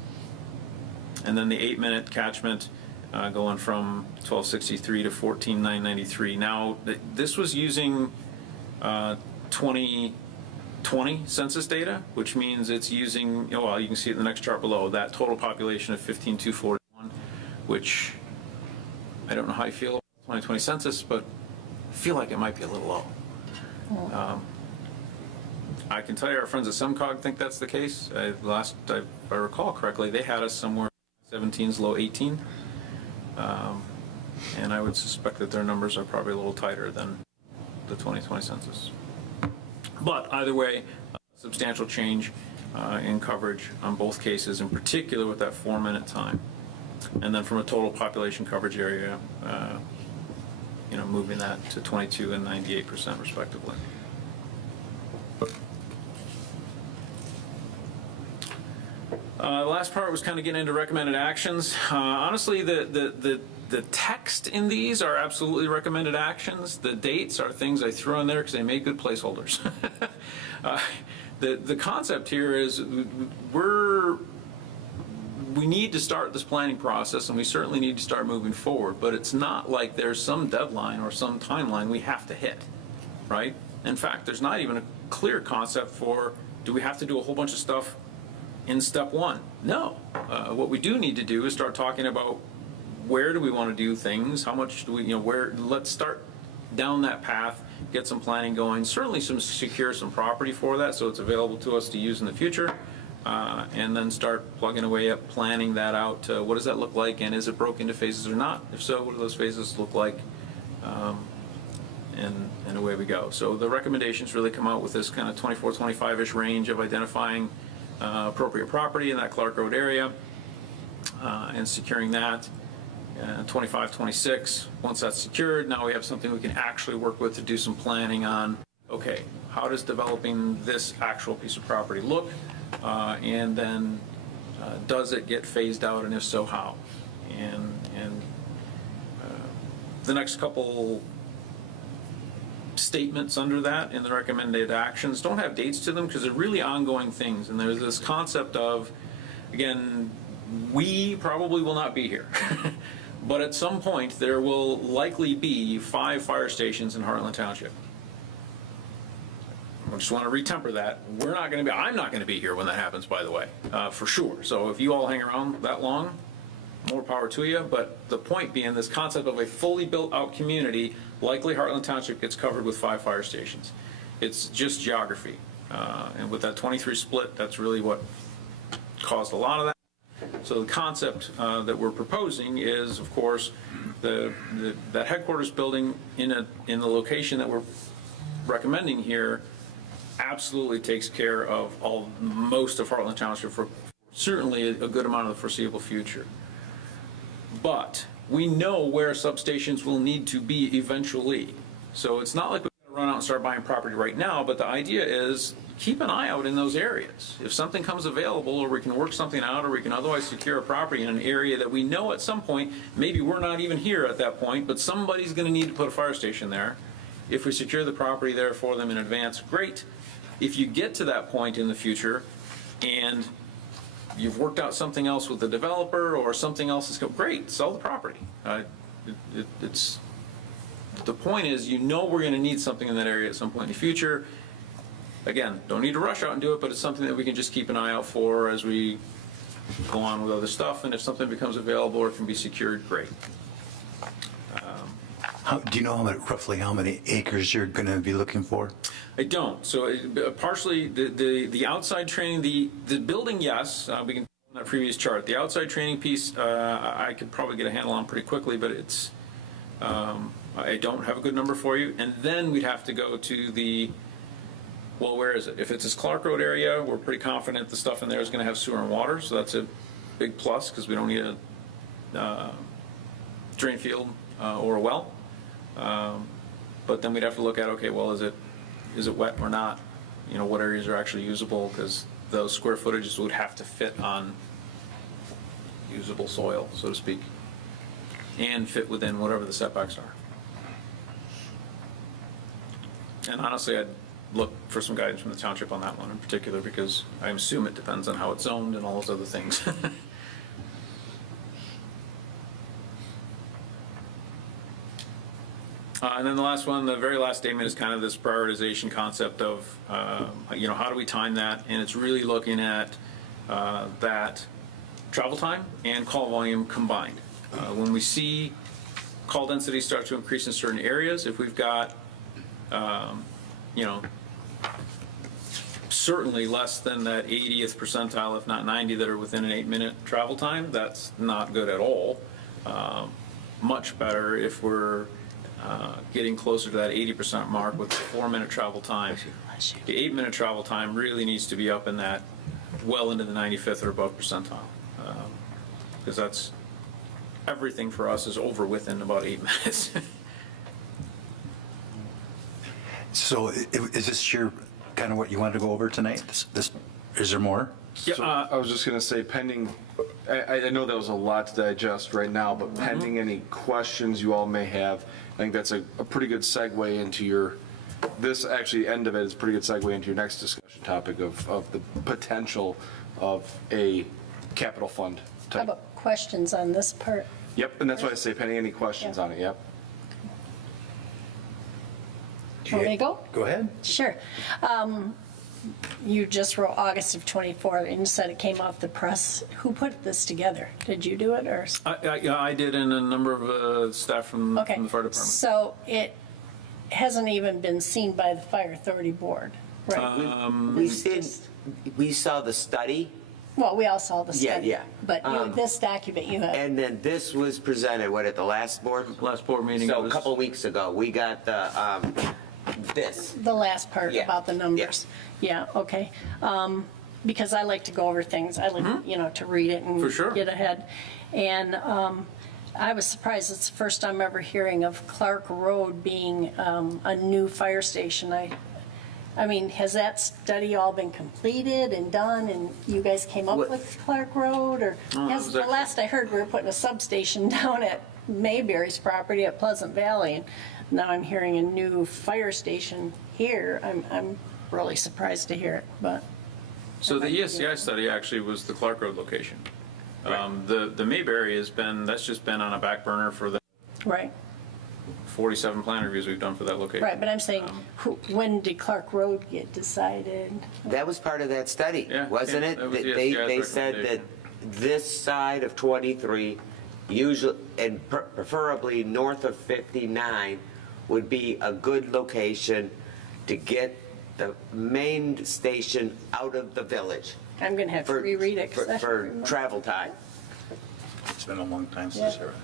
then the 8-minute catchment going from 1263 to 14,993. Now, this was using 2020 census data, which means it's using, well, you can see it in the next chart below, that total population of 15,241, which I don't know how you feel about 2020 census, but I feel like it might be a little low. I can tell you our friends at SEMCOG think that's the case. If I recall correctly, they had us somewhere 17s, low 18. And I would suspect that their numbers are probably a little tighter than the 2020 census. But either way, substantial change in coverage on both cases, in particular with that 4-minute time. And then from a total population coverage area, moving that to 22% and 98% respectively. The last part was kind of getting into recommended actions. Honestly, the text in these are absolutely recommended actions. The dates are things I threw in there because they made good placeholders. The concept here is we need to start this planning process, and we certainly need to start moving forward, but it's not like there's some deadline or some timeline we have to hit, right? In fact, there's not even a clear concept for, do we have to do a whole bunch of stuff in step one? No. What we do need to do is start talking about where do we want to do things, how much do we, let's start down that path, get some planning going, certainly secure some property for that so it's available to us to use in the future. And then start plugging away at planning that out. What does that look like, and is it broken into phases or not? If so, what do those phases look like? And away we go. So the recommendations really come out with this kind of 24, 25-ish range of identifying appropriate property in that Clark Road area and securing that. 25, 26, once that's secured, now we have something we can actually work with to do some planning on, okay, how does developing this actual piece of property look? And then does it get phased out, and if so, how? And the next couple statements under that in the recommended actions don't have dates to them because they're really ongoing things. And there's this concept of, again, we probably will not be here. But at some point, there will likely be 5 fire stations in Heartland Township. I just want to retemper that. I'm not going to be here when that happens, by the way, for sure. So if you all hang around that long, more power to you. But the point being, this concept of a fully built-out community, likely Heartland Township gets covered with 5 fire stations. It's just geography. And with that 23 split, that's really what caused a lot of that. So the concept that we're proposing is, of course, that headquarters building in the location that we're recommending here absolutely takes care of most of Heartland Township for certainly a good amount of the foreseeable future. But we know where substations will need to be eventually. So it's not like we're going to run out and start buying property right now, but the idea is keep an eye out in those areas. If something comes available, or we can work something out, or we can otherwise secure a property in an area that we know at some point, maybe we're not even here at that point, but somebody's going to need to put a fire station there. If we secure the property there for them in advance, great. If you get to that point in the future and you've worked out something else with the developer or something else is great, sell the property. The point is, we're going to need something in that area at some point in the future. Again, don't need to rush out and do it, but it's something that we can just keep an eye out for as we go on with other stuff. And if something becomes available or can be secured, great. Do you know roughly how many acres you're going to be looking for? I don't. So partially the outside training, the building, yes, we can on that previous chart. The outside training piece, I could probably get a handle on pretty quickly, but it's I don't have a good number for you. And then we'd have to go to well, where is it? If it's this Clark Road area, we're pretty confident the stuff in there is going to have sewer and water, so that's a big plus because we don't need a drain field or a well. But then we'd have to look at, okay, well, is it wet or not? What areas are actually usable, because those square footages would have to fit on usable soil, so to speak, and fit within whatever the setbacks are. And honestly, I'd look for some guidance from the township on that one in particular, because I assume it depends on how it's zoned and all those other things. And then the last one, the very last statement, is kind of this prioritization concept of, how do we time that? And it's really looking at that travel time and call volume combined. When we see call density start to increase in certain areas, if we've got, certainly less than that 80th percentile, if not 90, that are within an 8-minute travel time, that's not good at all. Much better if we're getting closer to that 80% mark with the 4-minute travel time. The 8-minute travel time really needs to be up in that well into the 95th or above percentile, because that's everything for us is over within about 8 minutes. So is this your kind of what you wanted to go over tonight? This is there more? Yeah, So I was just going to say, pending, I know that was a lot to digest right now, but pending any questions you all may have, I think that's a pretty good segue into this actually end of it is a pretty good segue into your next discussion topic of the potential of a capital fund How type. about questions on this part? Yep, and that's why I say pending any questions on it, yep. Want me to go? Go ahead. Sure. You just wrote August of '24 and said it came off the press. Who put this together? Did you do it or? I did, and a number of staff from the Okay. fire department. So it hasn't even been seen by the Fire Authority Board, right? We saw the study, Well, we all saw the Yeah, study. yeah. But this document you have, and then this was presented, at the last board? Last board meeting. So it a was- couple weeks ago, we got this. the last part Yeah. about the numbers. Yeah, okay. Because I like to go over things. I like, to read it and For sure. get ahead. And I was surprised. It's the first time ever hearing of Clark Road being a new fire station. I mean, has that study all been completed and done, and you guys came up What- with Clark Road? Or that has, was the actually- last I heard, we were putting a substation down at Mayberry's property at Pleasant Valley, and now I'm hearing a new fire station here. I'm really surprised to hear it, but. So the ESCI study actually was the Clark Road location. The Mayberry that's just been on a back burner for the Right, 47 plan reviews we've done for that location. right, but I'm saying, when did Clark Road get decided? That was part of that study, Yeah, wasn't yeah, it? that was the They SGI's said that recommendation. this side of 23, usually, and preferably north of 59, would be a good location to get the main station out of the village. I'm going to have to for- reread it. 'cause I don't For remember. travel time. It's been a long time since I read it.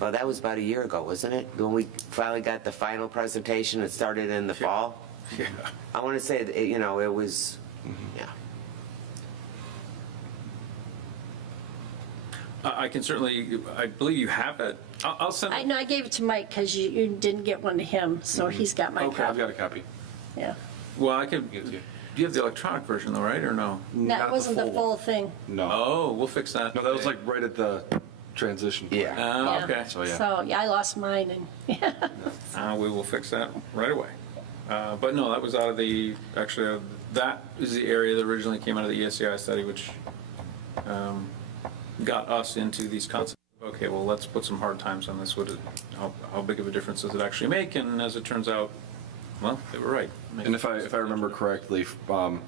Well, that was about a year ago, wasn't it? When we finally got the final presentation, it started in the fall. Yeah. I want to say, that, it was, yeah. I can certainly, I believe you have it. I'll send I it. know, I gave it to Mike because you didn't get one to him, so he's got my Okay, I've copy. got a copy. Yeah. Well, I can, Give it to you. you have the electronic version though, right, or no? That Not wasn't the one. full thing. No. Oh, we'll fix that. No, that was like right at the transition point. Yeah. Yeah. Okay. So, yeah. So, yeah, I lost mine and, We will fix that right away. But no, that was out of that is the area that originally came out of the ESCI study, which got us into these concepts. Okay, well, let's put some hard times on this. How big of a difference does it actually make? And as it turns out, well, they were right. And if I remember correctly, from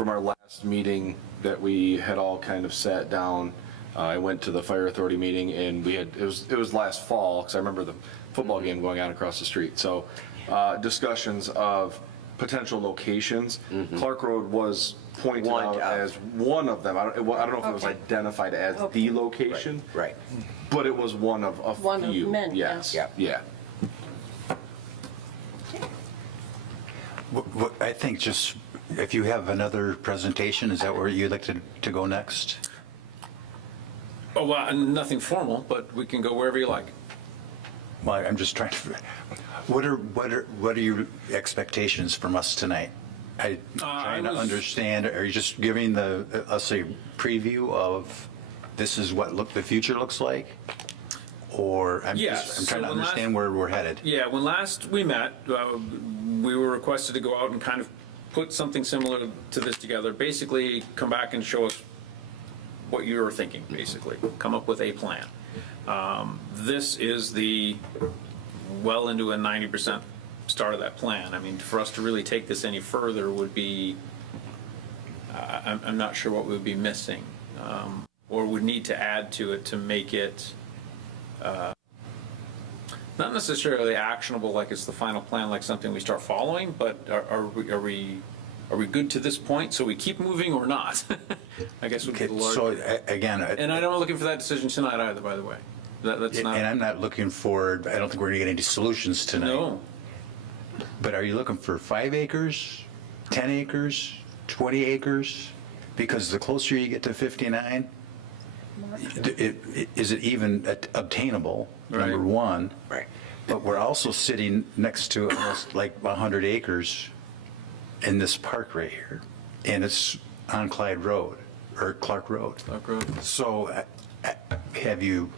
our last meeting that we had all kind of sat down, I went to the fire authority meeting and it was last fall, because I remember the football game going on across the street. So discussions of potential locations. Clark Road was pointed One out of. as one of them. I don't know if it was Okay. identified as the location, Right. but it was one of a One of few. many, Yes. yes. Yeah. I think just, if you have another presentation, is that where you'd like to go next? Oh, well, nothing formal, but we can go wherever you like. Well, I'm just trying to, what are your expectations from us tonight? I'm trying to was- understand, are you just giving us a preview of this is what the future looks like? Or I'm Yes, trying to so when understand where we're headed. Yeah, when last we met, we were requested to go out and kind of put something similar to this together. Basically, come back and show us what you were thinking, basically. Come up with a plan. This is well into a 90% start of that plan. I mean, for us to really take this any further would be, I'm not sure what we would be missing, or would need to add to it to make it not necessarily actionable like it's the final plan, like something we start following, but are we good to this point, so we keep moving or not? I guess would be Okay, the so larger. again, And I'm not looking for that decision tonight either, by the way. That's and not. I'm not looking for, I don't think we're going to get any solutions tonight. No. But are you looking for 5 acres, 10 acres, 20 acres? Because the closer you get to 59, is it even obtainable, number Right. one? Right. But we're also sitting next to almost like 100 acres in this park right here, and it's on Clyde Road, or Clark Road. Clark Road. So have you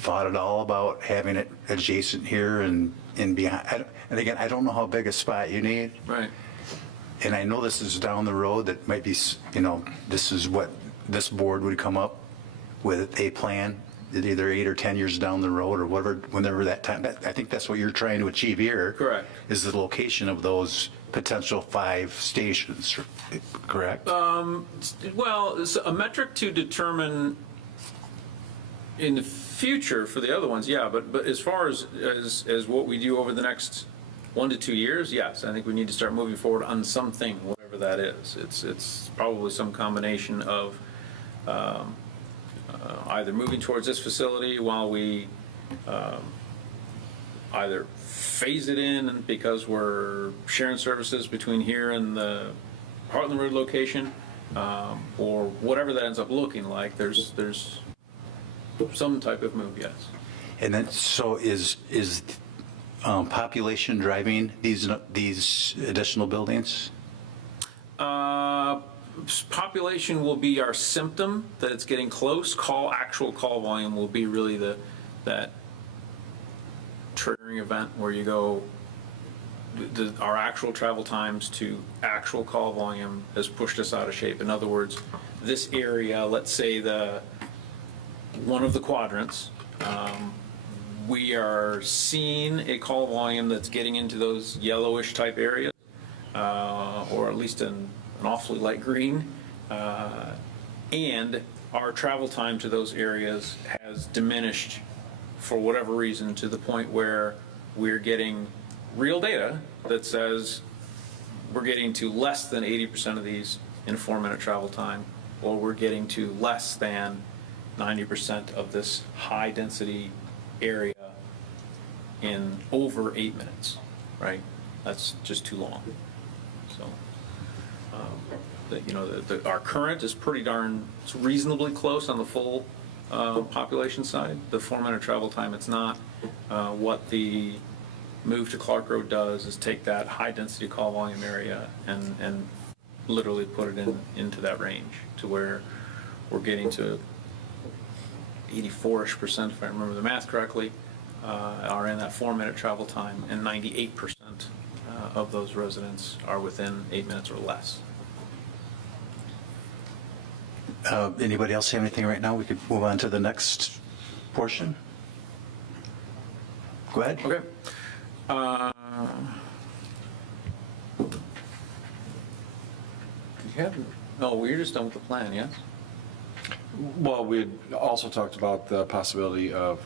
thought at all about having it adjacent here and behind? And again, I don't know how big a spot you need. Right. And I know this is down the road, that might be, this is what this board would come up with, a plan, either 8 or 10 years down the road or whatever, whenever that time. I think that's what you're trying to achieve here. Correct. Is the location of those potential 5 stations, correct? Well, it's a metric to determine in the future for the other ones, yeah, but as far as what we do over the next 1 to 2 years, yes, I think we need to start moving forward on something, whatever that is. It's probably some combination of either moving towards this facility while we either phase it in because we're sharing services between here and the Heartland Road location, or whatever that ends up looking like. There's some type of move, yes. And then, so is population driving these additional buildings? Population will be our symptom that it's getting close. Actual call volume will be really that triggering event where you go, our actual travel times to actual call volume has pushed us out of shape. In other words, this area, let's say one of the quadrants, we are seeing a call volume that's getting into those yellowish type areas, or at least an awfully light green, and our travel time to those areas has diminished for whatever reason to the point where we're getting real data that says we're getting to less than 80% of these in a 4-minute travel time, or we're getting to less than 90% of this high density area in over 8 minutes, right? That's just too long. So, our current is pretty darn, it's reasonably close on the full population side. The 4-minute travel time, it's not. What the move to Clark Road does is take that high density call volume area and literally put it into that range to where we're getting to 84-ish%, if I remember the math correctly, are in that 4-minute travel time, and 98% of those residents are within 8 minutes or less. Anybody else have anything right now? We could move on to the next portion. Go ahead. Okay. No, you're just done with the plan, yes? Well, we had also talked about the possibility of,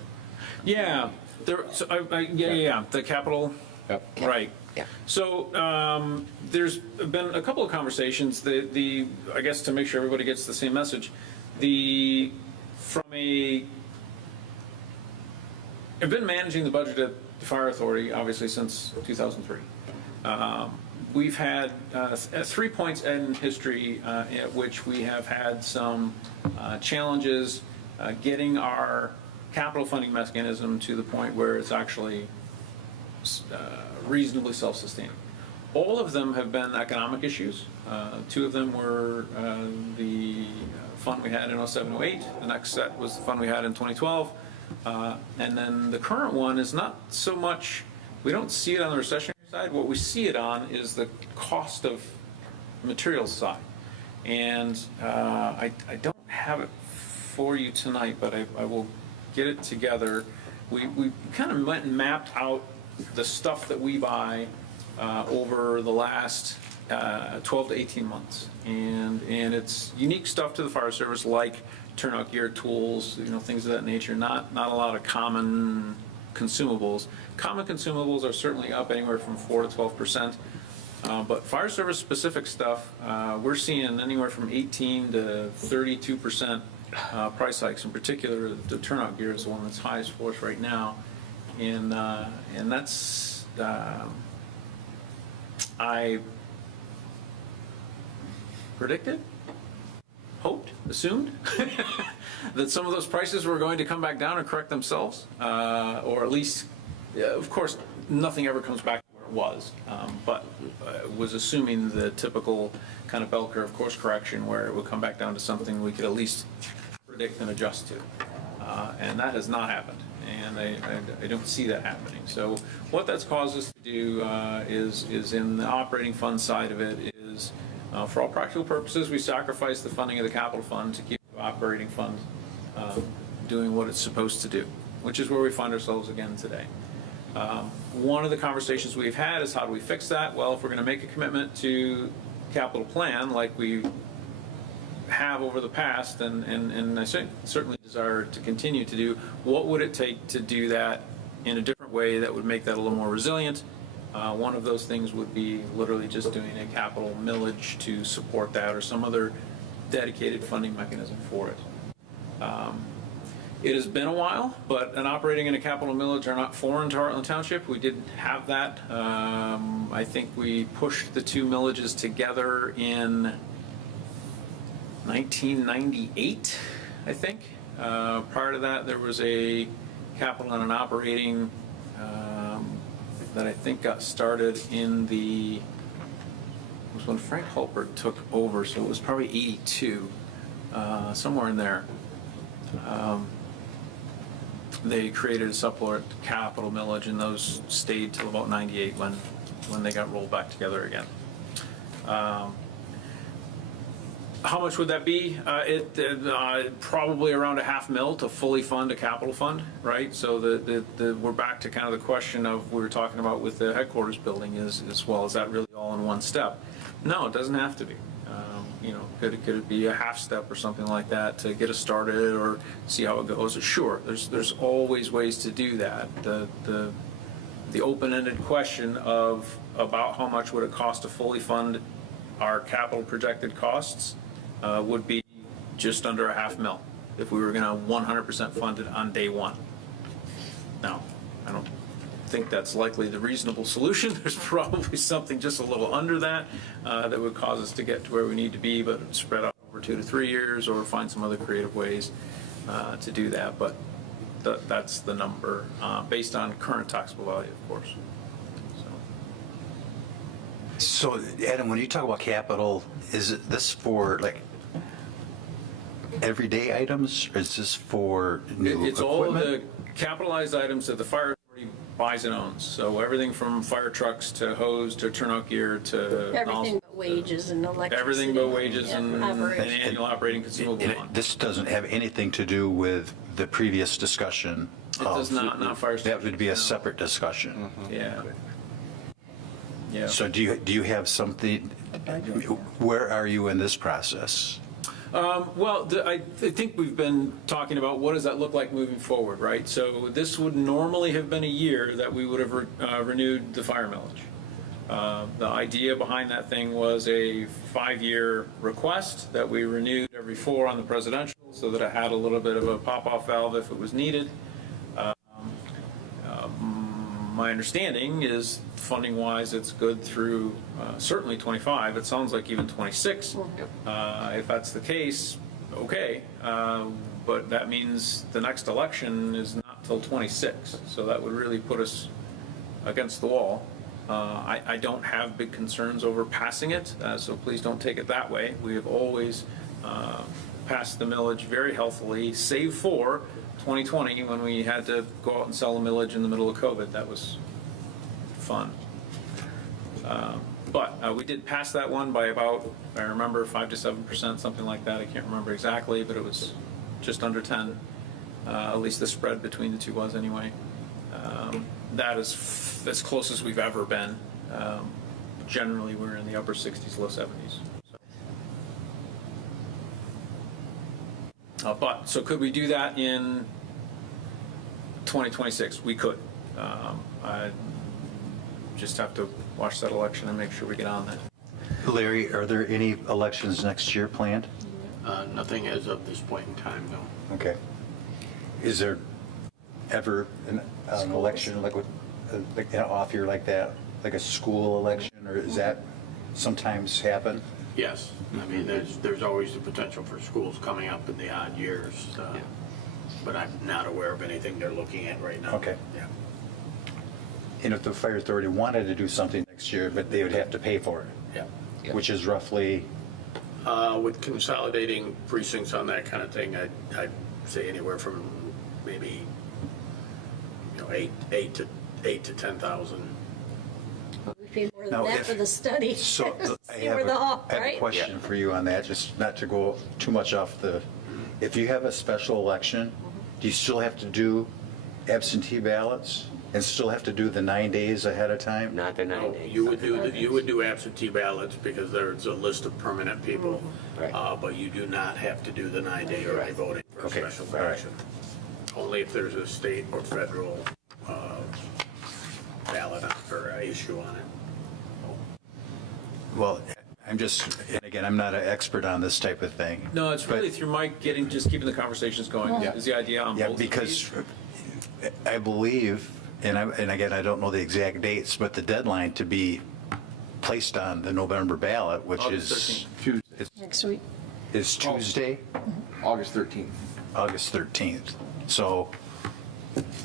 Yeah, the capital, yep, right. Yeah. So there's been a couple of conversations. I guess to make sure everybody gets the same message, I've been managing the budget at the Fire Authority obviously since 2003. We've had 3 points in history at which we have had some challenges getting our capital funding mechanism to the point where it's actually reasonably self-sustaining. All of them have been economic issues. 2 of them were the fund we had in 07-08. The next set was the fund we had in 2012. And then the current one is not so much, we don't see it on the recessionary side. What we see it on is the cost of materials side. And I don't have it for you tonight, but I will get it together. We kind of went and mapped out the stuff that we buy over the last 12 to 18 months. And it's unique stuff to the fire service, like turnout gear, tools, things of that nature, not a lot of common consumables. Common consumables are certainly up anywhere from 4 to 12%. But fire service specific stuff, we're seeing anywhere from 18 to 32% price hikes. In particular, the turnout gear is the one that's highest for us right now. And that's, I predicted, hoped, assumed that some of those prices were going to come back down and correct themselves, or at least, of course, nothing ever comes back to where it was, but was assuming the typical kind of bell curve course correction where it would come back down to something we could at least predict and adjust to, and that has not happened. And I don't see that happening. So what that's caused us to do is in the operating fund side of it is, for all practical purposes, we sacrifice the funding of the capital fund to keep the operating fund doing what it's supposed to do, which is where we find ourselves again today. One of the conversations we've had is how do we fix that? Well, if we're going to make a commitment to capital plan like we have over the past, and I certainly desire to continue to do, what would it take to do that in a different way that would make that a little more resilient? One of those things would be literally just doing a capital millage to support that, or some other dedicated funding mechanism for it. It has been a while, but an operating and a capital millage are not foreign to Heartland Township. We did have that. I think we pushed the 2 millages together in 1998, I think. Prior to that, there was a capital and an operating that I think got started in it was when Frank Hulpert took over, so it was probably 82, somewhere in there. they created a supplement capital millage, and those stayed till about 98 when they got rolled back together again. How much would that be? Probably around $500,000 to fully fund a capital fund, right? So we're back to kind of the question of we were talking about with the headquarters building is well, is that really all in one step? No, it doesn't have to be. Could it be a half step or something like that to get us started or see how it goes? Sure, there's always ways to do that. The open-ended question of about how much would it cost to fully fund our capital projected costs would be just under $500,000 if we were going to 100% fund it on day one. Now, I don't think that's likely the reasonable solution. There's probably something just a little under that that would cause us to get to where we need to be, but spread out over 2 to 3 years or find some other creative ways to do that. But that's the number based on current taxable value, of course. So, Adam, when you talk about capital, is this for like everyday items, or is this for new equipment? It's all the capitalized items that the fire authority buys and owns. So everything from fire trucks to hose to turnout gear to Everything but wages and electricity. everything but wages Yeah, and operation. annual operating consumable And fund. this doesn't have anything to do with the previous discussion. It does not fire That would be a station, no. separate discussion. Yeah. Yeah. So do you have something, where are you in this process? Well, I think we've been talking about what does that look like moving forward, right? So this would normally have been a year that we would have renewed the fire millage. The idea behind that thing was a 5-year request that we renewed every 4 on the presidential so that it had a little bit of a pop-off valve if it was needed. My understanding is funding-wise, it's good through certainly 25. It sounds like even 26. If that's the case, okay. But that means the next election is not till 26. So that would really put us against the wall. I don't have big concerns over passing it, so please don't take it that way. We have always passed the millage very healthily, save for 2020 when we had to go out and sell a millage in the middle of COVID. That was fun. But we did pass that one by about, I remember, 5 to 7%, something like that. I can't remember exactly, but it was just under 10. At least the spread between the two was anyway. That is as close as we've ever been. Generally, we're in the upper 60s, low 70s. So could we do that in 2026? We could. I just have to watch that election and make sure we get on that. Larry, are there any elections next year planned? Nothing as of this point in time, no. Okay. Is there ever an election like an off year like that, like a school election, or is that sometimes happen? Yes, I mean, there's always the potential for schools coming up in the odd years, but I'm not aware of anything they're looking at right now. Okay. Yeah. And if the fire authority wanted to do something next year, but they would have to pay for it, Yeah. which is roughly, With consolidating precincts on that kind of thing, I'd say anywhere from maybe, 8 to 10,000. We paid more than Now, that if- for the study. so I See have where the a right? question for you on that, just not to go too much off the, if you have a special election, do you still have to do absentee ballots and still have to do the 9 days ahead of time? Not the 9 No, days. you would do absentee ballots because there's a list of permanent people, Right. but you do not have to do the 9-day early voting for a Okay, special all right. election. Only if there's a state or federal ballot or issue on it. Well, I'm just, and again, I'm not an expert on this type of thing. No, it's really But- through Mike just keeping the conversations going is the idea on Yeah, both of because these. I believe, and again, I don't know the exact dates, but the deadline to be placed on the November ballot, which August is 13th. Next week. is Tuesday, August 13th. August 13th. So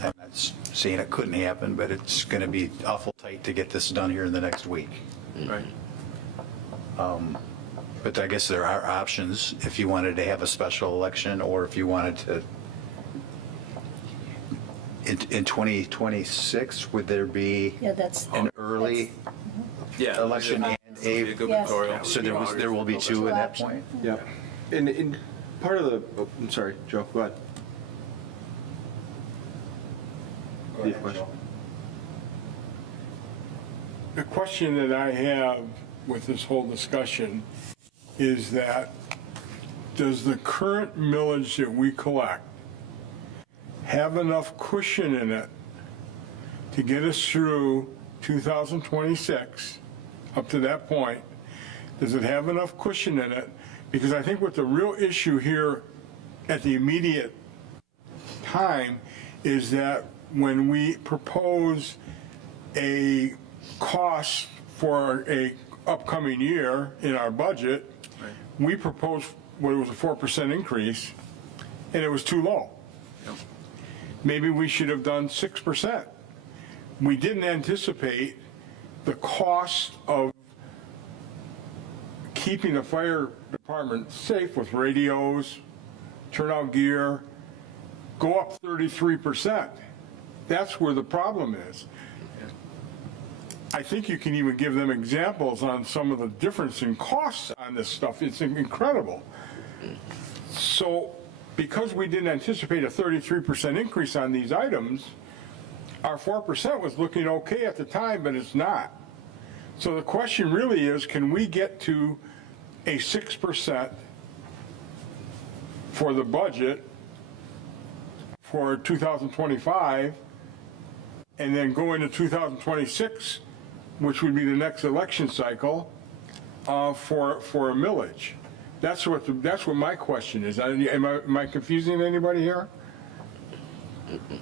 I'm not saying it couldn't happen, but it's going to be awful tight to get this done here in the next week. Right. But I guess there are options if you wanted to have a special election or if you wanted to in 2026, would there be Yeah, that's. an early Yeah. election and a, Yes. so there will be two at that point? Yeah. And part of the, oh, I'm sorry, Joe, go ahead. Do you have a question? The question that I have with this whole discussion is that, does the current millage that we collect have enough cushion in it to get us through 2026, up to that point? Does it have enough cushion in it? Because I think what the real issue here at the immediate time is that when we propose a cost for a upcoming year in our budget, we proposed what was a 4% increase, and it was too low. Maybe we should have done 6%. We didn't anticipate the cost of keeping the fire department safe with radios, turnout gear, go up 33%. That's where the problem is. I think you can even give them examples on some of the difference in costs on this stuff. It's incredible. So because we didn't anticipate a 33% increase on these items, our 4% was looking okay at the time, but it's not. So the question really is, can we get to a 6% for the budget for 2025, and then go into 2026, which would be the next election cycle, for a millage? That's what my question is. Am I confusing anybody here?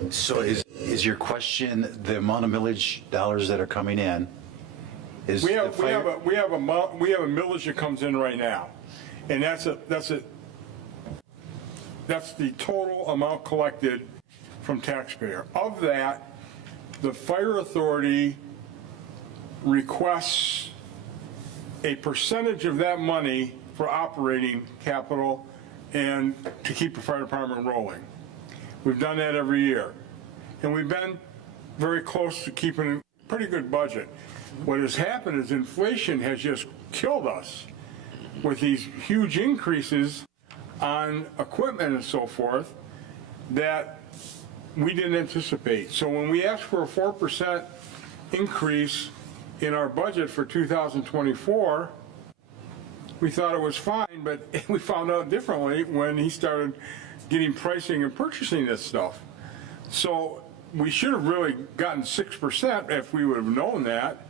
So is your question the amount of millage dollars that are coming in? Is We the have fire- a millage that comes in right now, and that's the total amount collected from taxpayer. Of that, the fire authority requests a percentage of that money for operating capital and to keep the fire department rolling. We've done that every year. And we've been very close to keeping a pretty good budget. What has happened is inflation has just killed us with these huge increases on equipment and so forth that we didn't anticipate. So when we asked for a 4% increase in our budget for 2024, we thought it was fine, but we found out differently when he started getting pricing and purchasing this stuff. So we should have really gotten 6% if we would have known that,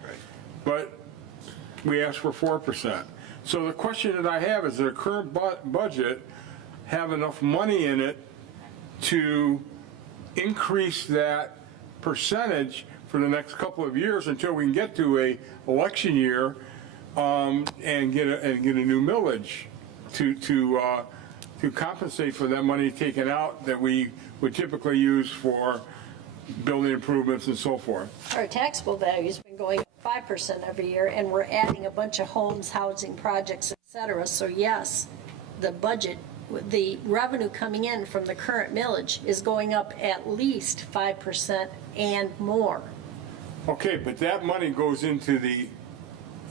but we asked for 4%. So the question that I have is, does the current budget have enough money in it to increase that percentage for the next couple of years until we can get to a election year and get a new millage to compensate for that money taken out that we would typically use for building improvements and so forth? Our taxable value's been going up 5% every year, and we're adding a bunch of homes, housing projects, et cetera. So yes, the budget, the revenue coming in from the current millage is going up at least 5% and more. Okay, but that money goes into the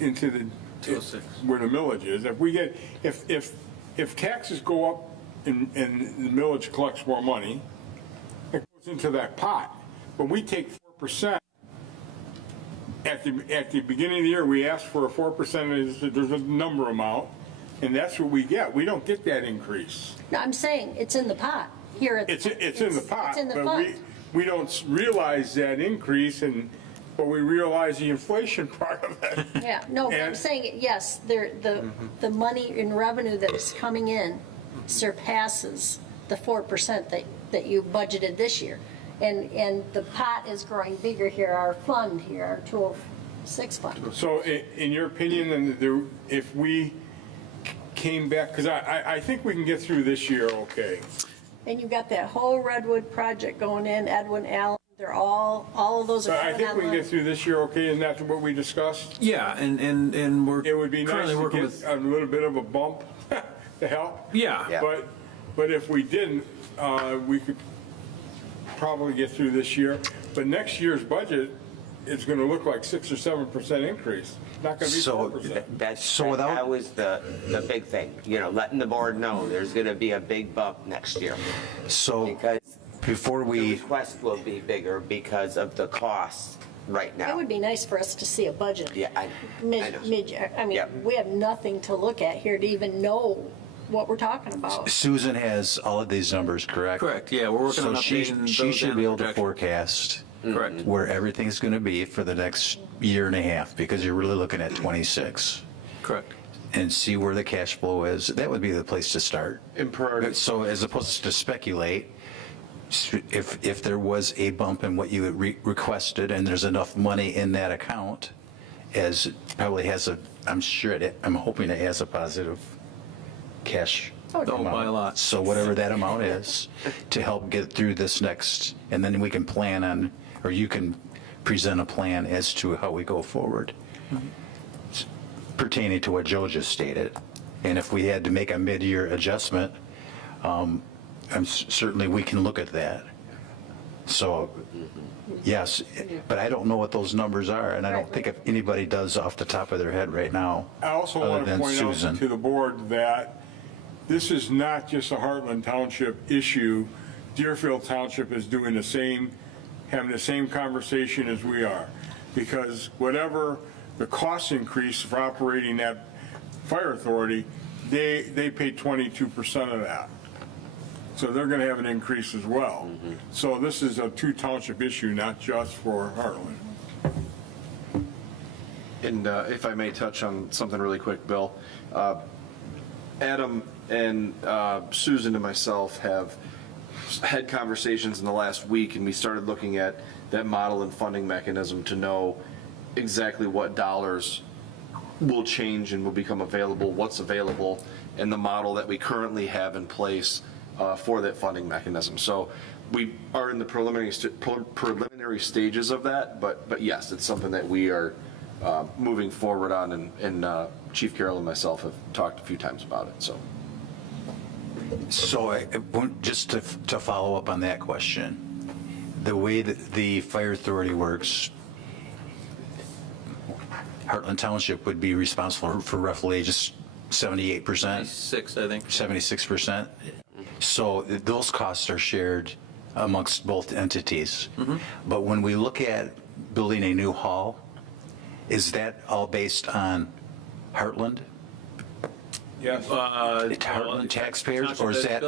where the millage is. If we get, if taxes go up and the millage collects more money, it goes into that pot. But we take 4%. At the beginning of the year, we ask for a 4%, there's a number amount, and that's what we get. We don't get that increase. No, I'm saying it's in the pot here. It's in the pot, It's in the but fund. we don't realize that increase, but we realize the inflation part of it. Yeah, no, but I'm And- saying, yes, the money in revenue that is coming in surpasses the 4% that you budgeted this year. And the pot is growing bigger here, our fund here, our 206 fund. So in your opinion, then if we came back, because I think we can get through this year okay. And you've got that whole Redwood project going in, Edwin Allen, they're all of those So are I coming think we can online. get through this year okay, and that's what we discussed? Yeah, and we're It would be nice currently to working get with. a little bit of a bump to help. Yeah. But if we didn't, we could probably get through this year, but next year's budget is gonna look like 6 or 7% increase, not gonna be So 4%. That was the big thing, letting the board know there's gonna be a big bump next year. So Because before the we, request will be bigger because of the costs right It now. would be nice for us to see a budget. Yeah, I know. I mean, Yep. we have nothing to look at here to even know what we're talking about. Susan has all of these numbers, correct? Correct, yeah, we're working on So she updating she those should and be able to projection. forecast Correct. where everything's going to be for the next year and a half, because you're really looking at 26, Correct. and see where the cash flow is. That would be the place to start. In priority. So as opposed to speculate, if there was a bump in what you had requested and there's enough money in that account, as it probably has I'm hoping it has a positive cash Oh, by a amount. lot. So whatever that amount is, to help get through this next, and then we can plan on, or you can present a plan as to how we go forward pertaining to what Joe just stated. And if we had to make a mid-year adjustment, certainly we can look at that. So, yes, but I don't know what those numbers are, and I don't think if anybody does off the top of their head right now, I also other want to than point out Susan. to the board that this is not just a Heartland Township issue. Deerfield Township is doing having the same conversation as we are. Because whatever the cost increase for operating that fire authority, they pay 22% of that. So they're going to have an increase as well. So this is a two township issue, not just for Heartland. And if I may touch on something really quick, Bill, Adam and Susan and myself have had conversations in the last week, and we started looking at that model and funding mechanism to know exactly what dollars will change and will become available, what's available, and the model that we currently have in place for that funding mechanism. So we are in the preliminary stages of that, but yes, it's something that we are moving forward on, and Chief Carroll and myself have talked a few times about it, so. So just to follow up on that question, the way that the fire authority works, Heartland Township would be responsible for roughly just 78%, 6, I think. 76%. So those costs are shared amongst both entities. But when we look at building a new hall, is that all based on Heartland? Yes. Heartland taxpayers, or is that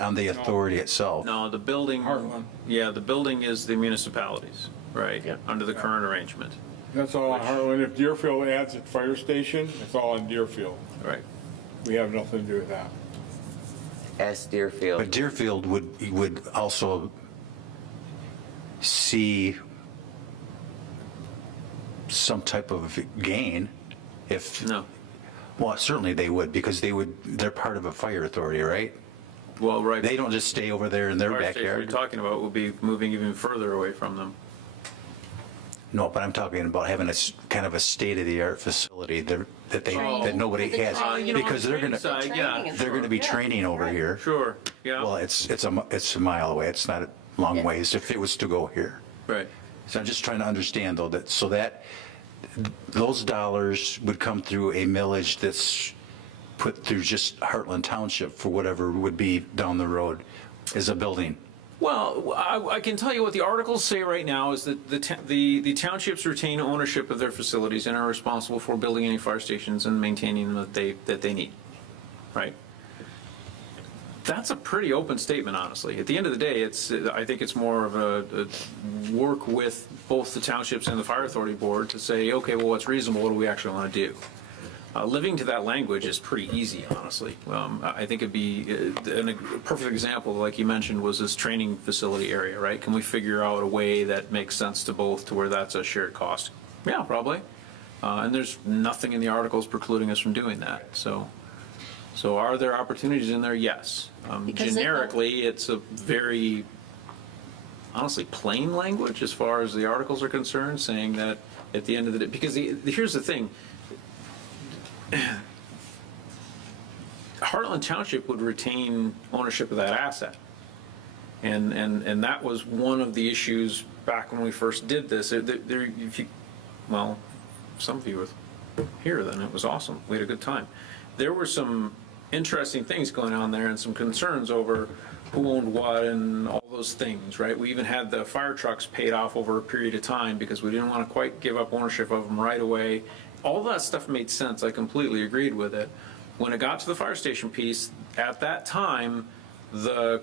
on the authority itself? No, the building, Heartland. yeah, the building is the municipalities, right, under the current arrangement, That's all on Heartland. If Deerfield adds a fire station, it's all in Deerfield. right. We have nothing to do with that. S. Deerfield. But Deerfield would also see some type of gain if, No, well, certainly they would, because they're part of a fire authority, right? well, right. They don't just stay over there in their Fire station you're backyard. talking about will be moving even further away from them. No, but I'm talking about having kind of a state-of-the-art facility that nobody has, You know, because on they're the gonna, training side, yeah, they're gonna be training over here. sure, Well, yeah, it's a mile away. It's not a long ways if it was to go here. right. So I'm just trying to understand though, that those dollars would come through a millage that's put through just Heartland Township for whatever would be down the road as a building. Well, I can tell you what the articles say right now is that the townships retain ownership of their facilities and are responsible for building any fire stations and maintaining them that they need, right? That's a pretty open statement, honestly. At the end of the day, I think it's more of a work with both the townships and the fire authority board to say, okay, well, what's reasonable? What do we actually want to do? Living to that language is pretty easy, honestly. I think it'd be a perfect example, like you mentioned, was this training facility area, right? Can we figure out a way that makes sense to both, to where that's a shared cost? Yeah, probably. And there's nothing in the articles precluding us from doing that. So are there opportunities in there? Yes. Because they- Generically, it's a very, honestly, plain language as far as the articles are concerned, saying that at the end of the day, because here's the thing. Heartland Township would retain ownership of that asset. And that was one of the issues back when we first did this. If you, well, some of you were here then, it was awesome. We had a good time. There were some interesting things going on there and some concerns over who owned what and all those things, right? We even had the fire trucks paid off over a period of time because we didn't want to quite give up ownership of them right away. All that stuff made sense. I completely agreed with it. When it got to the fire station piece, at that time, the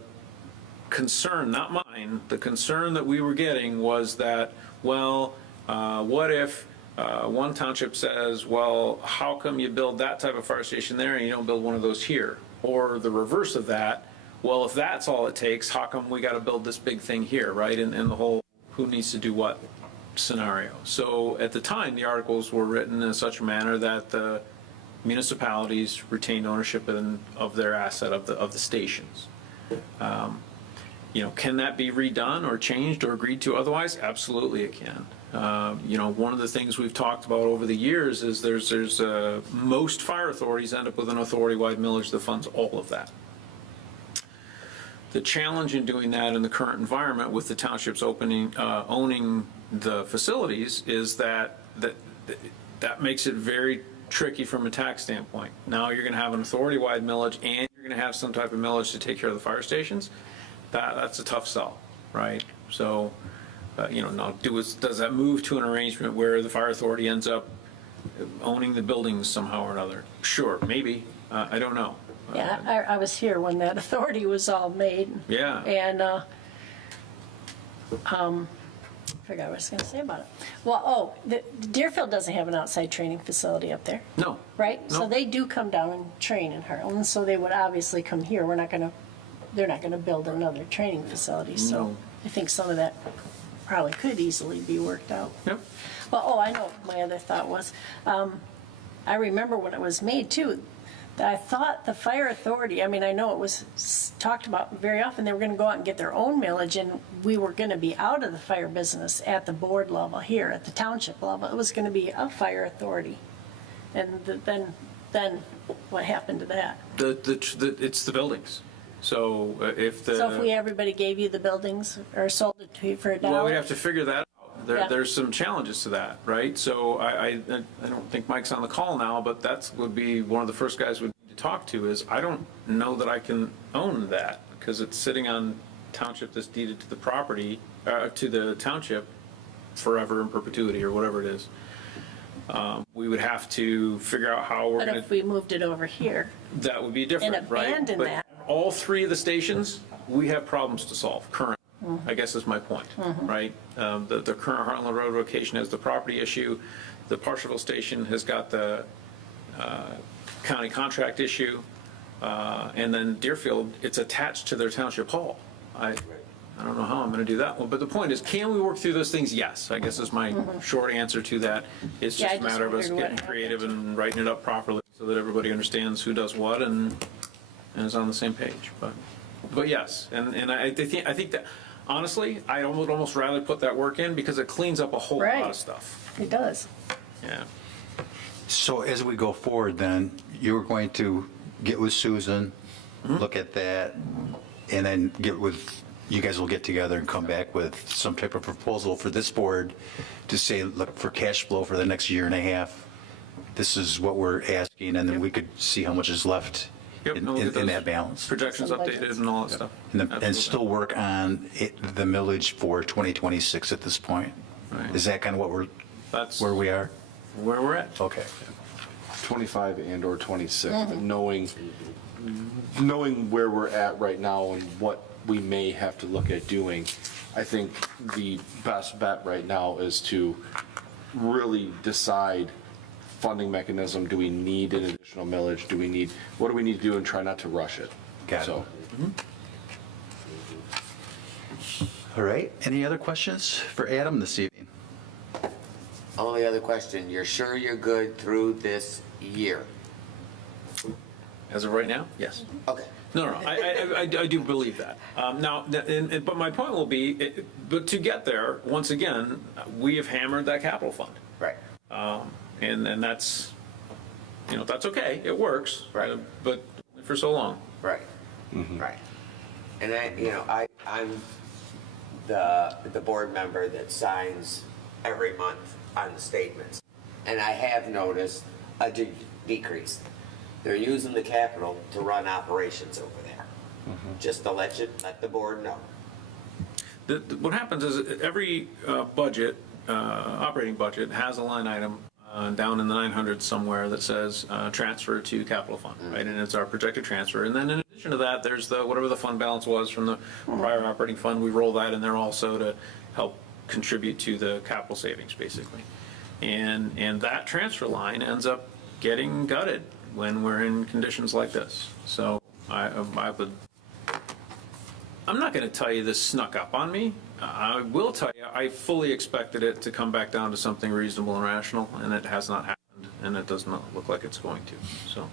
concern, not mine, the concern that we were getting was that, well, what if one township says, well, how come you build that type of fire station there and you don't build one of those here? Or the reverse of that, well, if that's all it takes, how come we got to build this big thing here, right? And the whole who needs to do what scenario. So at the time, the articles were written in such a manner that the municipalities retained ownership of their asset, of the stations. Can that be redone or changed or agreed to otherwise? Absolutely it can. One of the things we've talked about over the years is there's most fire authorities end up with an authority-wide millage that funds all of that. The challenge in doing that in the current environment with the townships owning the facilities is that makes it very tricky from a tax standpoint. Now you're going to have an authority-wide millage and you're going to have some type of millage to take care of the fire stations. That's a tough sell, right? So, now does that move to an arrangement where the fire authority ends up owning the buildings somehow or another? Sure, maybe. I don't know. Yeah, I was here when that authority was all made. Yeah. And, I forgot what I was going to say about it. Well, Deerfield doesn't have an outside training facility up there, No. right? No. So they do come down and train in Heartland, so they would obviously come here. They're not going to build another training facility, so No. I think some of that probably could easily be worked out. Yep. Well, I know what my other thought was. I remember when it was made too, that I thought the fire authority, I know it was talked about very often, they were going to go out and get their own millage, and we were going to be out of the fire business at the board level here, at the township level. It was going to be a fire authority. And then what happened to that? It's the buildings. So if everybody gave you the buildings or sold it to you for $1? Well, we'd have to figure that out. Yeah. There's some challenges to that, right? So I don't think Mike's on the call now, but that would be one of the first guys we'd need to talk to is I don't know that I can own that because it's sitting on township that's deeded to the property, to the township forever in perpetuity or whatever it is. We would have to figure out how we're But going if we moved it over here, that would be different, and right? abandon But that. all three of the stations, we have problems to solve currently. I guess is my point, right? The current Heartland Road location has the property issue. The Parsheville station has got the county contract issue. And then Deerfield, it's attached to their township hall. I don't know how I'm going to do that one. But the point is, can we work through those things? Yes, I guess is my short answer to that. It's Yeah, just I a just matter of us wondered what getting happened. creative and writing it up properly so that everybody understands who does what and is on the same page. But yes, and I think that, honestly, I would almost rather put that work in because it cleans up a whole lot Right. of stuff. it does. Yeah. So as we go forward then, you're going to get with Susan, look at that, and then you guys will get together and come back with some type of proposal for this board to say, look, for cash flow for the next year and a half, this is what we're asking, and then we could see how much is left Yep, and we'll get in those that balance. Projections Some updated budgets. and all that stuff. And Absolutely. still work on the millage for 2026 at this point. Right. Is that kind of That's where we are? where we're at. Okay. 25 and or 26, but knowing where we're at right now and what we may have to look at doing, I think the best bet right now is to really decide funding mechanism. Do we need an additional millage? What do we need to do and try not to rush it? Got it. So, All right. Any other questions for Adam this evening? Only other question, you're sure you're good through this year? As of right now, yes. Okay. No, I do believe that. Now, but my point will be, but to get there, once again, we have hammered that capital fund. Right. And that's, that's okay, it works. Right. But for so long. Right, right. And I'm the board member that signs every month on the statements. And I have noticed a decrease. They're using the capital to run operations over there. Just to let the board know. What happens is every budget, operating budget, has a line item down in the 900s somewhere that says transfer to capital fund, right? And it's our projected transfer. And then in addition to that, there's whatever the fund balance was from the prior operating fund, we roll that in there also to help contribute to the capital savings, basically. And that transfer line ends up getting gutted when we're in conditions like this. So I'm not going to tell you this snuck up on me. I will tell you, I fully expected it to come back down to something reasonable and rational, and it has not happened, and it does not look like it's going to, so.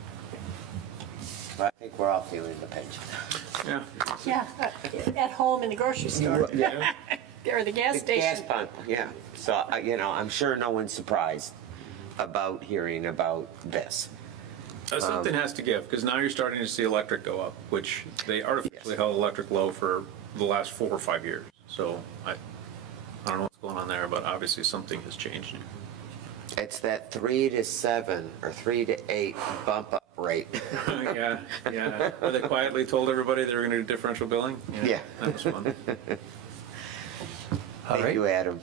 But I think we're all feeling the pinch. Yeah. Yeah, at home in the grocery store. Yeah. Or the gas The gas station. pump, yeah. So, I'm sure no one's surprised about hearing about this. Something has to give, because now you're starting to see electric go up, which they artificially held electric low for the last 4 or 5 years. So I don't know what's going on there, but obviously something has changed. It's that 3 to 7 or 3 to 8 bump up rate. Yeah. Where they quietly told everybody they were going to do differential billing? Yeah. That was fun. Thank you, Adam.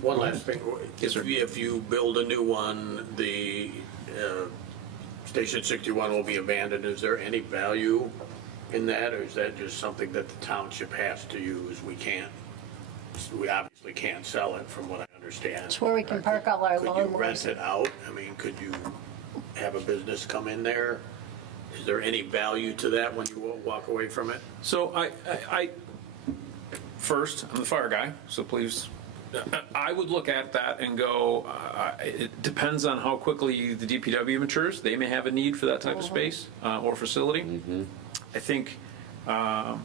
One last thing. Yes, sir. If you build a new one, the Station 61 will be abandoned. Is there any value in that, or is that just something that the township has to use? We obviously can't sell it, from what I understand. It's where we can park all our Could you lawnmowers. rent it out? I mean, could you have a business come in there? Is there any value to that when you walk away from it? So I first, I'm the fire guy, so please, I would look at that and go, it depends on how quickly the DPW matures. They may have a need for that type of space or facility. I think, I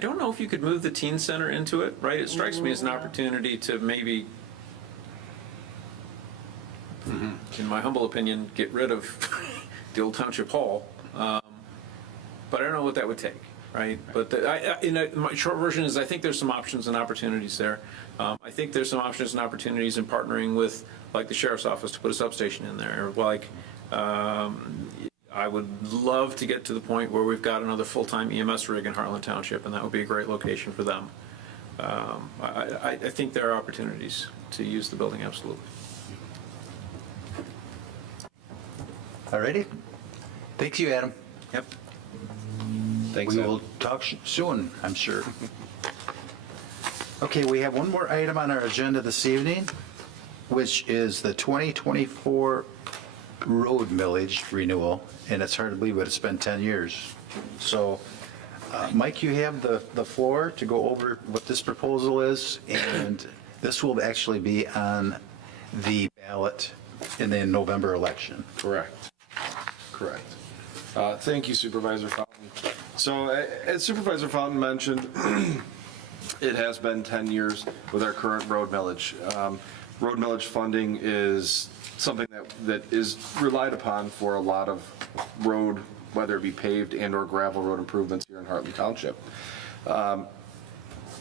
don't know if you could move the teen center into it, right? It strikes me as an opportunity to maybe, in my humble opinion, get rid of the old township hall. But I don't know what that would take, right? But my short version is I think there's some options and opportunities there. I think there's some options and opportunities in partnering with, like, the sheriff's office to put a substation in there. Like, I would love to get to the point where we've got another full-time EMS rig in Heartland Township, and that would be a great location for them. I think there are opportunities to use the building, absolutely. All righty. Thank you, Adam. Yep. Thanks, We Adam. will talk soon, I'm sure. Okay, we have one more item on our agenda this evening, which is the 2024 road millage renewal, and it's hard to believe, but it's been 10 years. So, Mike, you have the floor to go over what this proposal is, and this will actually be on the ballot in the November election. Correct. Thank you, Supervisor Fountain. So, as Supervisor Fountain mentioned, it has been 10 years with our current road millage. Road millage funding is something that is relied upon for a lot of road, whether it be paved and or gravel road improvements here in Heartland Township.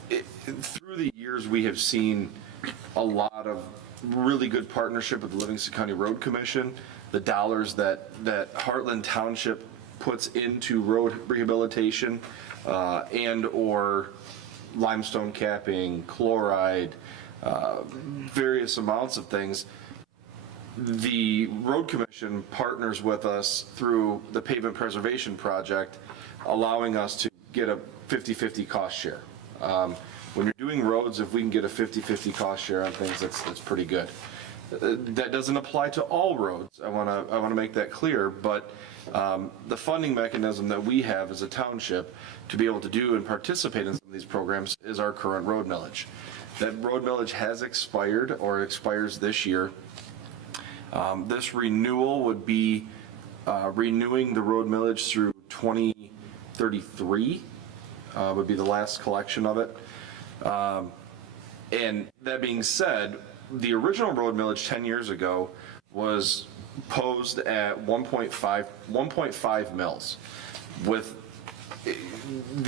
Through the years, we have seen a lot of really good partnership with the Livingston County Road Commission. The dollars that Heartland Township puts into road rehabilitation and or limestone capping, chloride, various amounts of things. The Road Commission partners with us through the Pavement Preservation Project, allowing us to get a 50-50 cost share. When you're doing roads, if we can get a 50-50 cost share on things, that's pretty good. That doesn't apply to all roads. I want to make that clear, but the funding mechanism that we have as a township to be able to do and participate in some of these programs is our current road millage. That road millage has expired or expires this year. This renewal would be renewing the road millage through 2033 would be the last collection of it. And that being said, the original road millage 10 years ago was posed at 1.5 mils with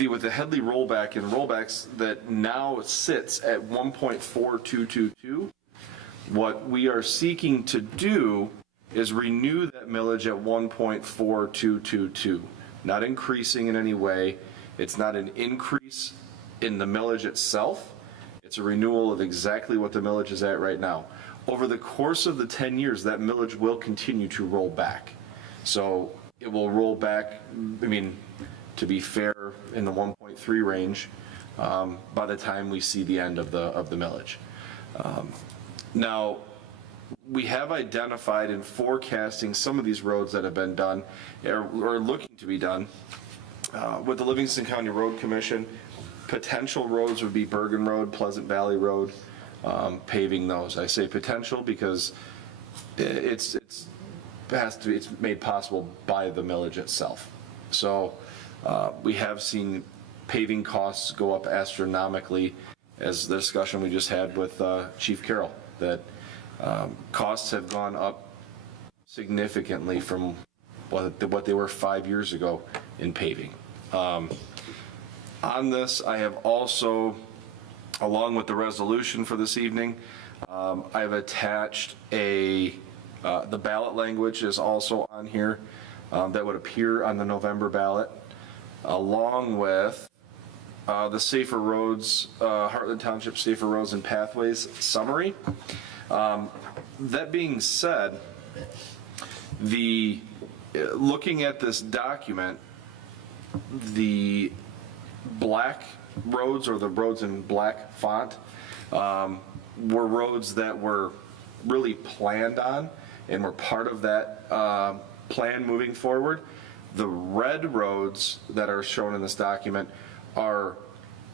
with the Headley rollback and rollbacks that now sits at 1.4222, what we are seeking to do is renew that millage at 1.4222, not increasing in any way. It's not an increase in the millage itself. It's a renewal of exactly what the millage is at right now. Over the course of the 10 years, that millage will continue to roll back. So it will roll back, I mean, to be fair, in the 1.3 range by the time we see the end of the millage. Now, we have identified in forecasting some of these roads that have been done or looking to be done with the Livingston County Road Commission. Potential roads would be Bergen Road, Pleasant Valley Road, paving those. I say potential because it's made possible by the millage itself. So we have seen paving costs go up astronomically, as the discussion we just had with Chief Carroll, that costs have gone up significantly from what they were 5 years ago in paving. On this, I have also, along with the resolution for this evening, I've attached the ballot language is also on here that would appear on the November ballot, along with the Safer Roads, Heartland Township Safer Roads and Pathways summary. That being said, looking at this document, the black roads, or the roads in black font, were roads that were really planned on and were part of that plan moving forward. The red roads that are shown in this document are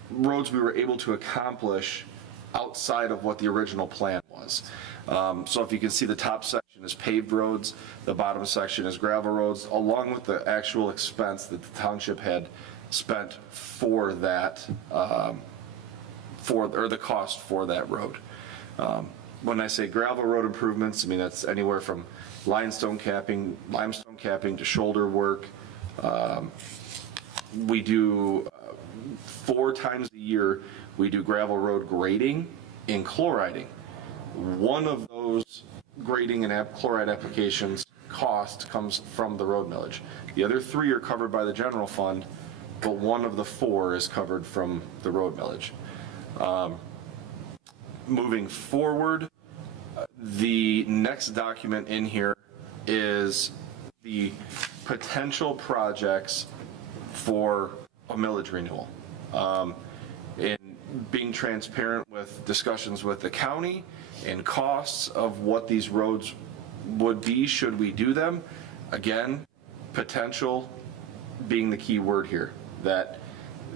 roads we were able to accomplish outside of what the original plan was. So if you can see, the top section is paved roads, the bottom section is gravel roads, along with the actual expense that the township had spent for that, or the cost for that road. When I say gravel road improvements, I mean that's anywhere from limestone capping to shoulder work. We do 4 times a year, we do gravel road grading and chloriding. One of those grading and chloride applications cost comes from the road millage. The other 3 are covered by the general fund, but one of the 4 is covered from the road millage. Moving forward, the next document in here is the potential projects for a millage renewal. In being transparent with discussions with the county and costs of what these roads would be should we do them. Again, potential being the key word here, that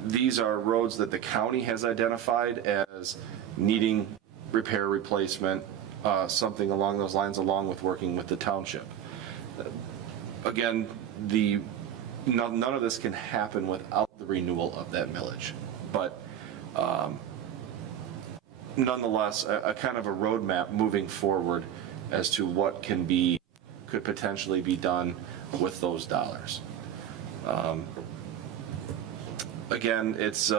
these are roads that the county has identified as needing repair, replacement, something along those lines, along with working with the township. Again, none of this can happen without the renewal of that millage, but nonetheless, a kind of a roadmap moving forward as to what could potentially be done with those dollars. Again, it's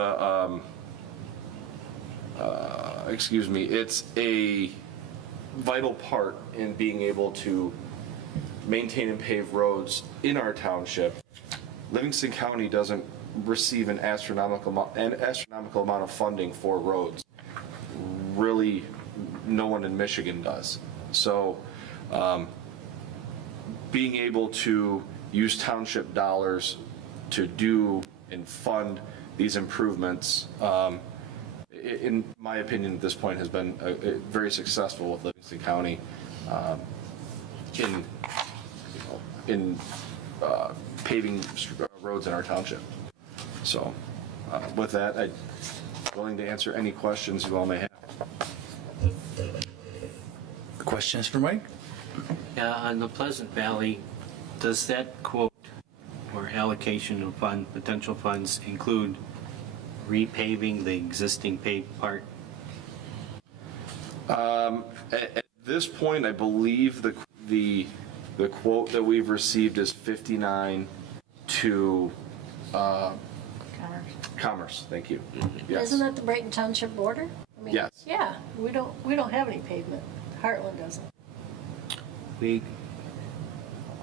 it's a vital part in being able to maintain and pave roads in our township. Livingston County doesn't receive an astronomical amount of funding for roads. Really, no one in Michigan does. So, being able to use township dollars to do and fund these improvements, in my opinion, at this point, has been very successful with Livingston County in paving roads in our township. So, with that, I'm willing to answer any questions you all may have. Questions for Mike? Yeah, on the Pleasant Valley, does that quote or allocation of potential funds include repaving the existing paved part? At this point, I believe the quote that we've received is 59 to Commerce, thank you. Yes. Isn't that the Brighton Township border? I mean, Yes. Yeah, we don't have any pavement. Heartland doesn't.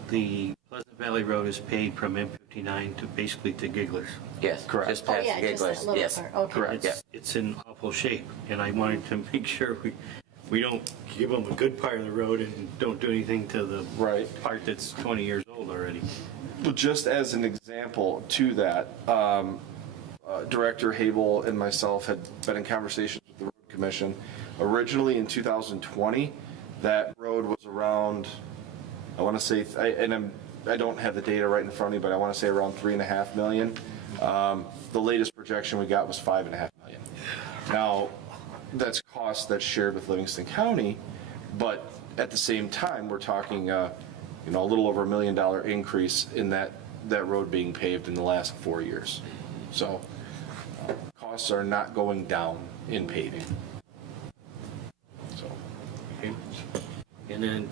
The Pleasant Valley Road is paid from M59 to basically to Gigglers. Yes, Correct. just Oh, past yeah, just that Gigglers, little yes. part, okay. Correct. It's in awful shape, and I wanted to make sure we don't give them a good part of the road and don't do anything to the Right. part that's 20 years old already. Well, just as an example to that, Director Habel and myself had been in conversations with the Road Commission. Originally in 2020, that road was around, I want to say, I don't have the data right in front of me, but I want to say around 3.5 million. The latest projection we got was 5.5 million. Now, that's cost that's shared with Livingston County, but at the same time, we're talking, a little over $1 million increase in that road being paved in the last 4 years. So costs are not going down in paving. So, And then,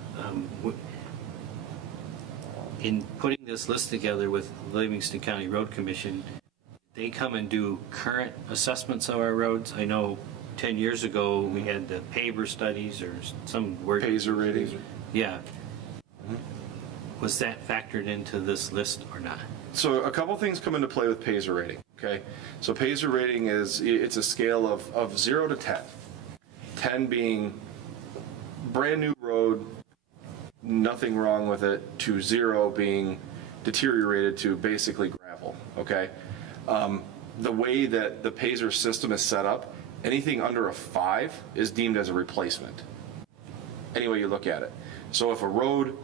in putting this list together with Livingston County Road Commission, they come and do current assessments of our roads. I know 10 years ago, we had the paver studies or some word. Pazer rating. Yeah. Was that factored into this list or not? So a couple things come into play with Pazer rating, okay? So Pazer rating it's a scale of 0 to 10. 10 being brand new road, nothing wrong with it, to 0 being deteriorated to basically gravel, okay? The way that the Pazer system is set up, anything under a 5 is deemed as a replacement. Any way you look at it. So if a road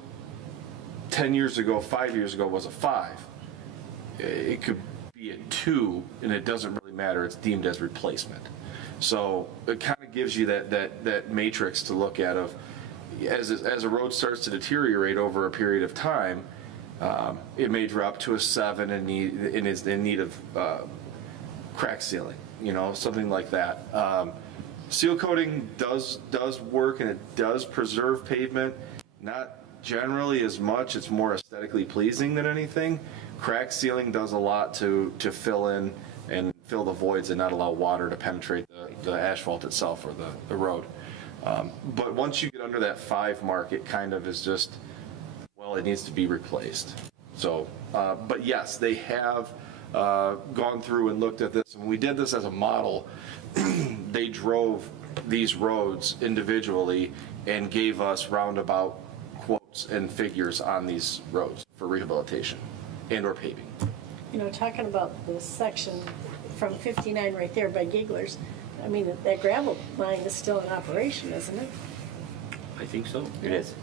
10 years ago, 5 years ago was a 5, it could be a 2, and it doesn't really matter. It's deemed as replacement. So it kind of gives you that matrix to look at of, as a road starts to deteriorate over a period of time, it may drop to a 7 and is in need of crack sealing, something like that. Seal coating does work, and it does preserve pavement. Not generally as much. It's more aesthetically pleasing than anything. Crack sealing does a lot to fill in and fill the voids and not allow water to penetrate the asphalt itself or the road. But once you get under that 5 mark, it kind of is just, well, it needs to be replaced. So, but yes, they have gone through and looked at this. And we did this as a model. They drove these roads individually and gave us roundabout quotes and figures on these roads for rehabilitation and or paving. Talking about the section from 59 right there by Gigglers, I mean, that gravel mine is still in operation, isn't it? I think so. It is.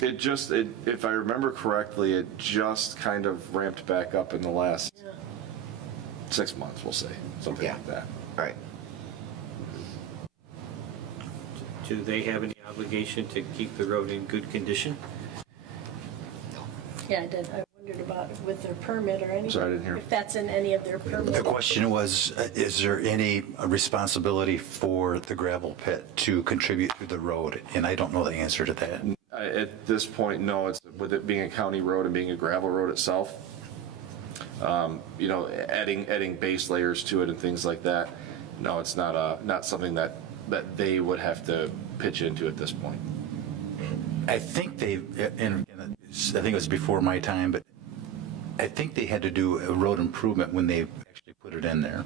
If I remember correctly, it just kind of ramped back up in the last 6 months, we'll say, something Yeah. like that. Right. Do they have any obligation to keep the road in good condition? Yeah, I did. I wondered about it with their permit or anything. Sorry, I didn't hear. If that's in any of their permits. The question was, is there any responsibility for the gravel pit to contribute to the road? And I don't know the answer to that. At this point, no. It's with it being a county road and being a gravel road itself. Adding base layers to it and things like that. No, it's not something that they would have to pitch into at this point. I think and I think it was before my time, but I think they had to do a road improvement when they actually put it in there.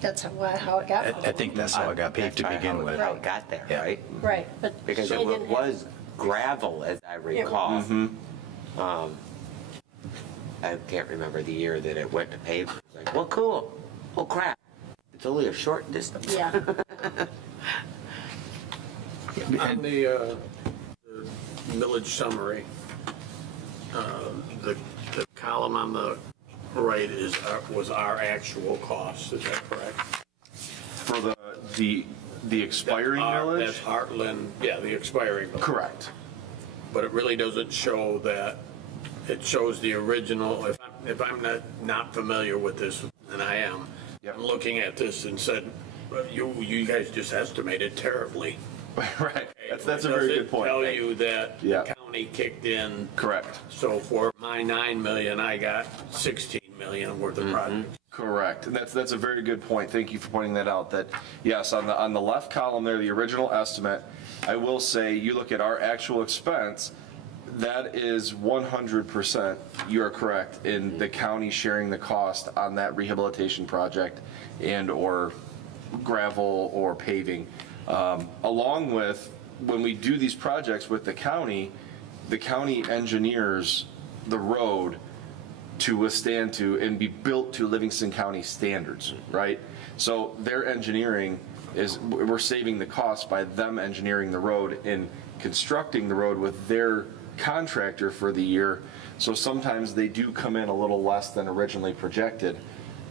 That's how it got. I think that's how it got paved to That's begin how with. it got there, Yeah. right? Right, but Because they it didn't have- was gravel, as I recall. I can't remember the year that it went to pavement. It's like, well, cool. Oh, crap. It's only a short distance. Yeah, On the millage summary, the column on the right was our actual cost, is that correct? For the expiring millage? That's Heartland, yeah, the expiring millage. Correct. But it really doesn't show that, it shows the original, if I'm not familiar with this, and I am, Yep. I'm looking at this and said, well, you guys just estimated terribly. Right. That's a very good point. Does it tell you that Yeah. the county kicked in? Correct. So for my 9 million, I got 16 million worth of projects. Correct, and that's a very good point. Thank you for pointing that out. That yes, on the left column there, the original estimate. I will say, you look at our actual expense. That is 100%. You are correct in the county sharing the cost on that rehabilitation project and or gravel or paving, along with when we do these projects with the county engineers the road to withstand to and be built to Livingston County standards, right? So their engineering is, we're saving the cost by them engineering the road and constructing the road with their contractor for the year. So sometimes they do come in a little less than originally projected.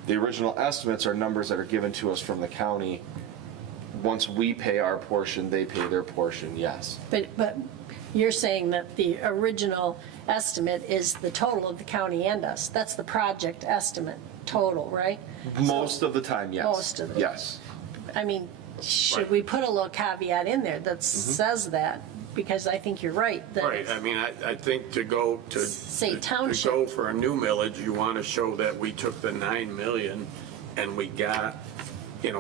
The original estimates are numbers that are given to us from the county. Once we pay our portion, they pay their portion, yes. But you're saying that the original estimate is the total of the county and us. That's the project estimate total, right? Most of the time, yes. Most of it. Yes. I mean, should we put a little caveat in there that says that? Because I think you're right. that Right, I mean, I think to go to. Say to township. go for a new millage, you want to show that we took the 9 million and we got,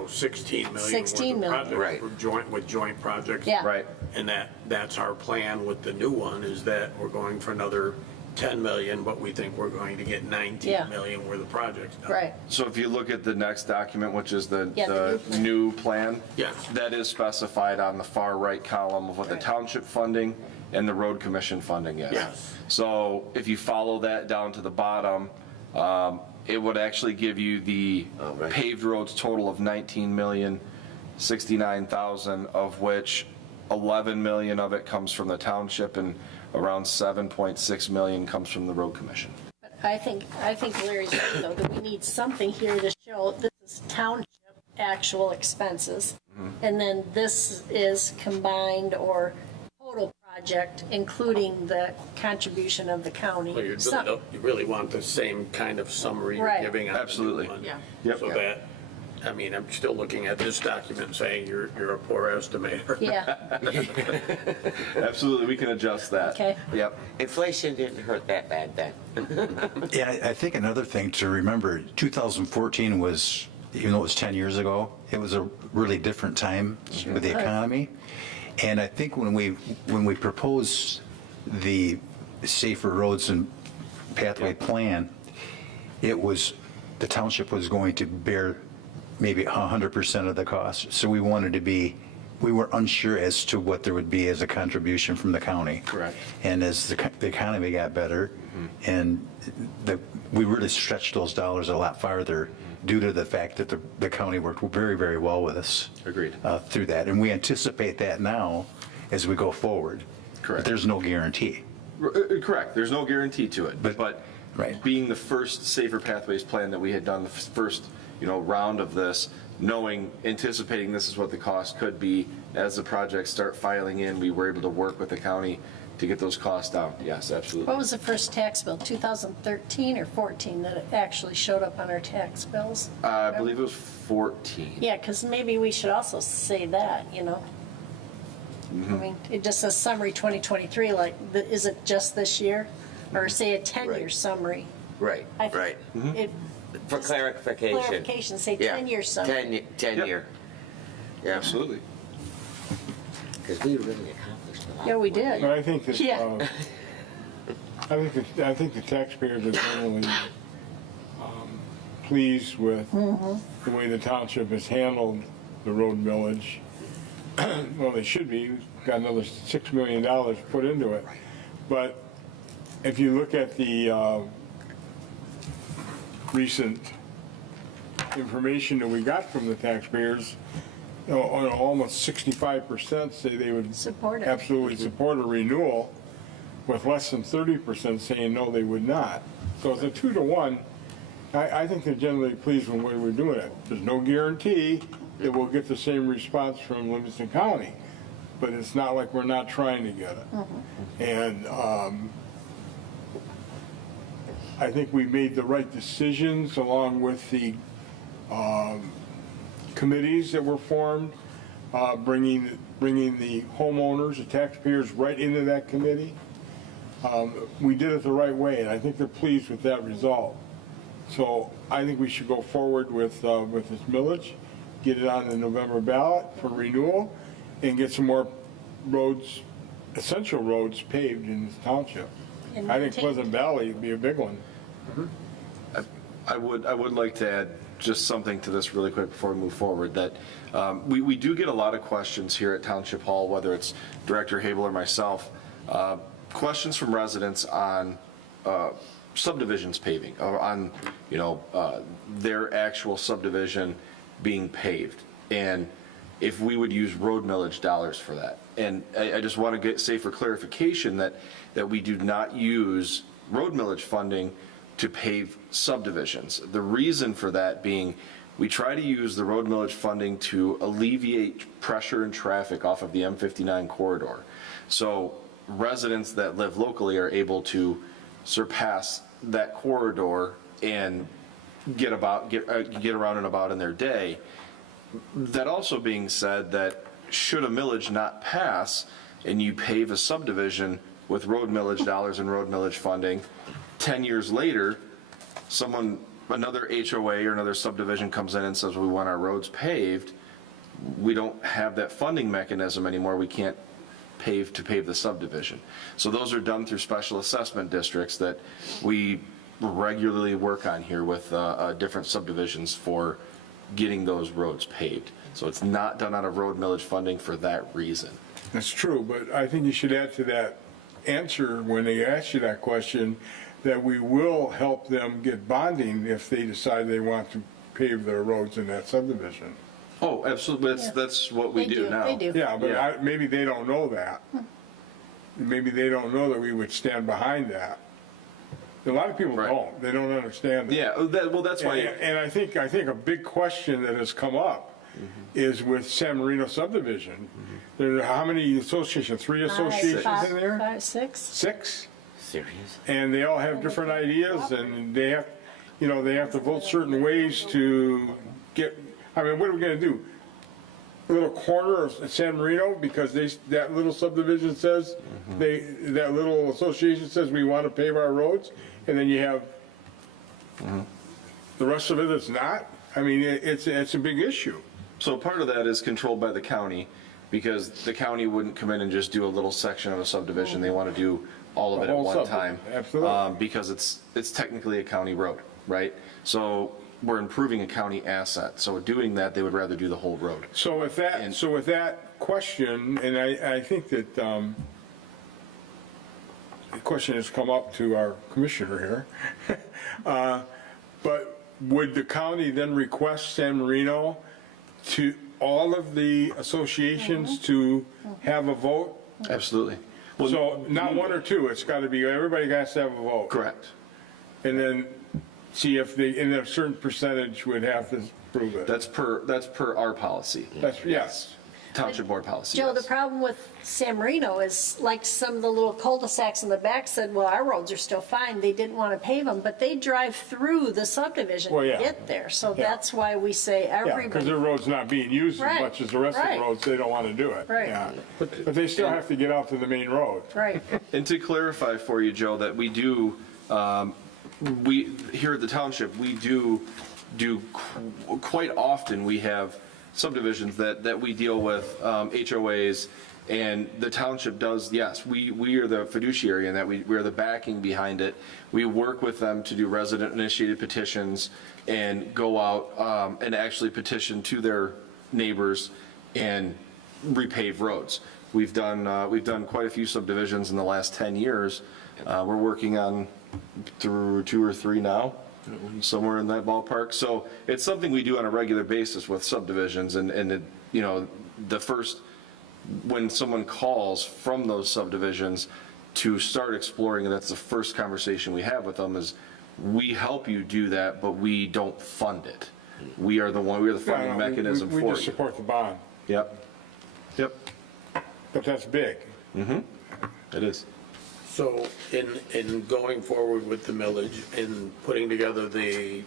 16 million. 16 million. Worth of Right. projects with joint projects. Yeah. Right. And that's our plan with the new one, is that we're going for another 10 million, but we think we're going to get 19 Yeah. million worth of projects done. Right. So if you look at the next document, which is the Yeah, the new plan. Yes. That is specified on the far right column of what the township funding and the road commission funding is. Yes. So if you follow that down to the bottom, it would actually give you the right. paved roads total of 19,069,000, of which 11 million of it comes from the township and around 7.6 million comes from the road commission. I think Larry's right, though, that we need something here to show this is township actual expenses. And then this is combined or total project, including the contribution of the county. Well, Some- you really want the same kind of summary you're Right. giving on the new Absolutely. one. Yeah. Yep. So that, I'm still looking at this document and saying you're a poor estimator. Yeah, Absolutely, we can adjust that. Okay. Yep. Inflation didn't hurt that bad then. Yeah, I think another thing to remember, 2014 was, even though it was 10 years ago, it was a really different time with the economy. And I think when we proposed the Safer Roads and Pathway Plan, it was, the township was going to bear maybe 100% of the cost. So we wanted to be, we were unsure as to what there would be as a contribution from the county. Correct. And as the economy got better, and we really stretched those dollars a lot farther due to the fact that the county worked very, very well with us. Agreed. Through that. And we anticipate that now as we go forward. Correct. But there's no guarantee. Correct, there's no guarantee to it, but Right. being the first Safer Pathways plan that we had done, the first, round of this, anticipating this is what the cost could be, as the projects start filing in, we were able to work with the county to get those costs down. Yes, what absolutely. was the first tax bill, 2013 or 14, that it actually showed up on our tax bills? I believe it was 14. Yeah, because maybe we should also say that, I mean, it just says summary 2023, like, is it just this year? Or say a 10-year Right. summary? Right, I think right. it- For just clarification. Clarification, say Yeah. 10-year summary. 10 Yep. year. Yeah, Absolutely. because we really accomplished a lot. Yeah, we did. But I think that, Yeah. I think the taxpayers are generally pleased with the way the township has handled the road millage. Well, they should be. We've got another $6 million put into it. But if you look at the recent information that we got from the taxpayers, almost 65% say they would Support it. absolutely support a renewal, with less than 30% saying no, they would not. So it's a 2-to-1. I think they're generally pleased with the way we're doing it. There's no guarantee that we'll get the same response from Livingston County, but it's not like we're not trying to get it. And I think we made the right decisions along with the committees that were formed, bringing the homeowners, the taxpayers right into that committee. We did it the right way, and I think they're pleased with that result. So I think we should go forward with this millage, get it on the November ballot for renewal, and get some more roads, essential roads paved in this township. And I think maintained. Pleasant Valley would be a big one. I would like to add just something to this really quick before we move forward, that we do get a lot of questions here at Township Hall, whether it's Director Habel or myself, questions from residents on subdivisions paving, or on, their actual subdivision being paved, and if we would use road millage dollars for that. And I just want to say for clarification that we do not use road millage funding to pave subdivisions. The reason for that being, we try to use the road millage funding to alleviate pressure and traffic off of the M59 corridor. So residents that live locally are able to surpass that corridor and get around and about in their day. That also being said, that should a millage not pass and you pave a subdivision with road millage dollars and road millage funding, 10 years later, another HOA or another subdivision comes in and says, we want our roads paved, we don't have that funding mechanism anymore, we can't pave the subdivision. So those are done through special assessment districts that we regularly work on here with different subdivisions for getting those roads paved. So it's not done out of road millage funding for that reason. That's true, but I think you should add to that answer when they ask you that question, that we will help them get bonding if they decide they want to pave their roads in that subdivision. Oh, absolutely, that's what we They do now. They do. Yeah, but Yeah. maybe they don't know that. Maybe they don't know that we would stand behind that. A lot of people Right. don't. They don't understand that. Yeah, that's why. And I think a big question that has come up is with San Marino subdivision. There are how many associations? 3 associations in there? 5, 6. 6? Serious? And they all have different ideas, and they have, they have to vote certain ways to get, what are we gonna do? A little corner of San Marino, because that little subdivision says, that little association says we want to pave our roads, and then you have the rest of it is not? It's a big issue. So part of that is controlled by the county, because the county wouldn't come in and just do a little section of a subdivision. They want to do all of The it at whole one subdivision, time. absolutely. Because it's technically a county road, right? So we're improving a county asset. So doing that, they would rather do the whole road. So with that question, and I think that the question has come up to our commissioner here, but would the county then request San Marino to all of the associations to have a vote? Absolutely. So not 1 or 2, it's got to be, everybody has to have a vote. Correct. And then see if and a certain percentage would have to prove it. That's per our policy, Yes. township board policy. Joe, yes. the problem with San Marino is like some of the little cul-de-sacs in the back said, well, our roads are still fine. They didn't want to pave them, but they drive through the subdivision Well, to yeah. get there. So Yeah. that's why we say Yeah, because everybody. their road's not being used as Right, much as the rest of the right. roads, they don't want to do it. Right. Yeah. But they still have to get out to the main road. Right. And to clarify for you, Joe, that we do, here at the township, we do quite often, we have subdivisions that we deal with, HOAs, and the township does, yes, we are the fiduciary in that, we are the backing behind it. We work with them to do resident-initiated petitions and go out and actually petition to their neighbors and repave roads. We've done quite a few subdivisions in the last 10 years. We're working on through 2 or 3 now, somewhere in that ballpark. So it's something we do on a regular basis with subdivisions, and the first, when someone calls from those subdivisions to start exploring, and that's the first conversation we have with them, is we help you do that, but we don't fund it. We are the funding No, mechanism we for just you. support the bond, Yep. but that's big. It is. So in going forward with the millage and putting together the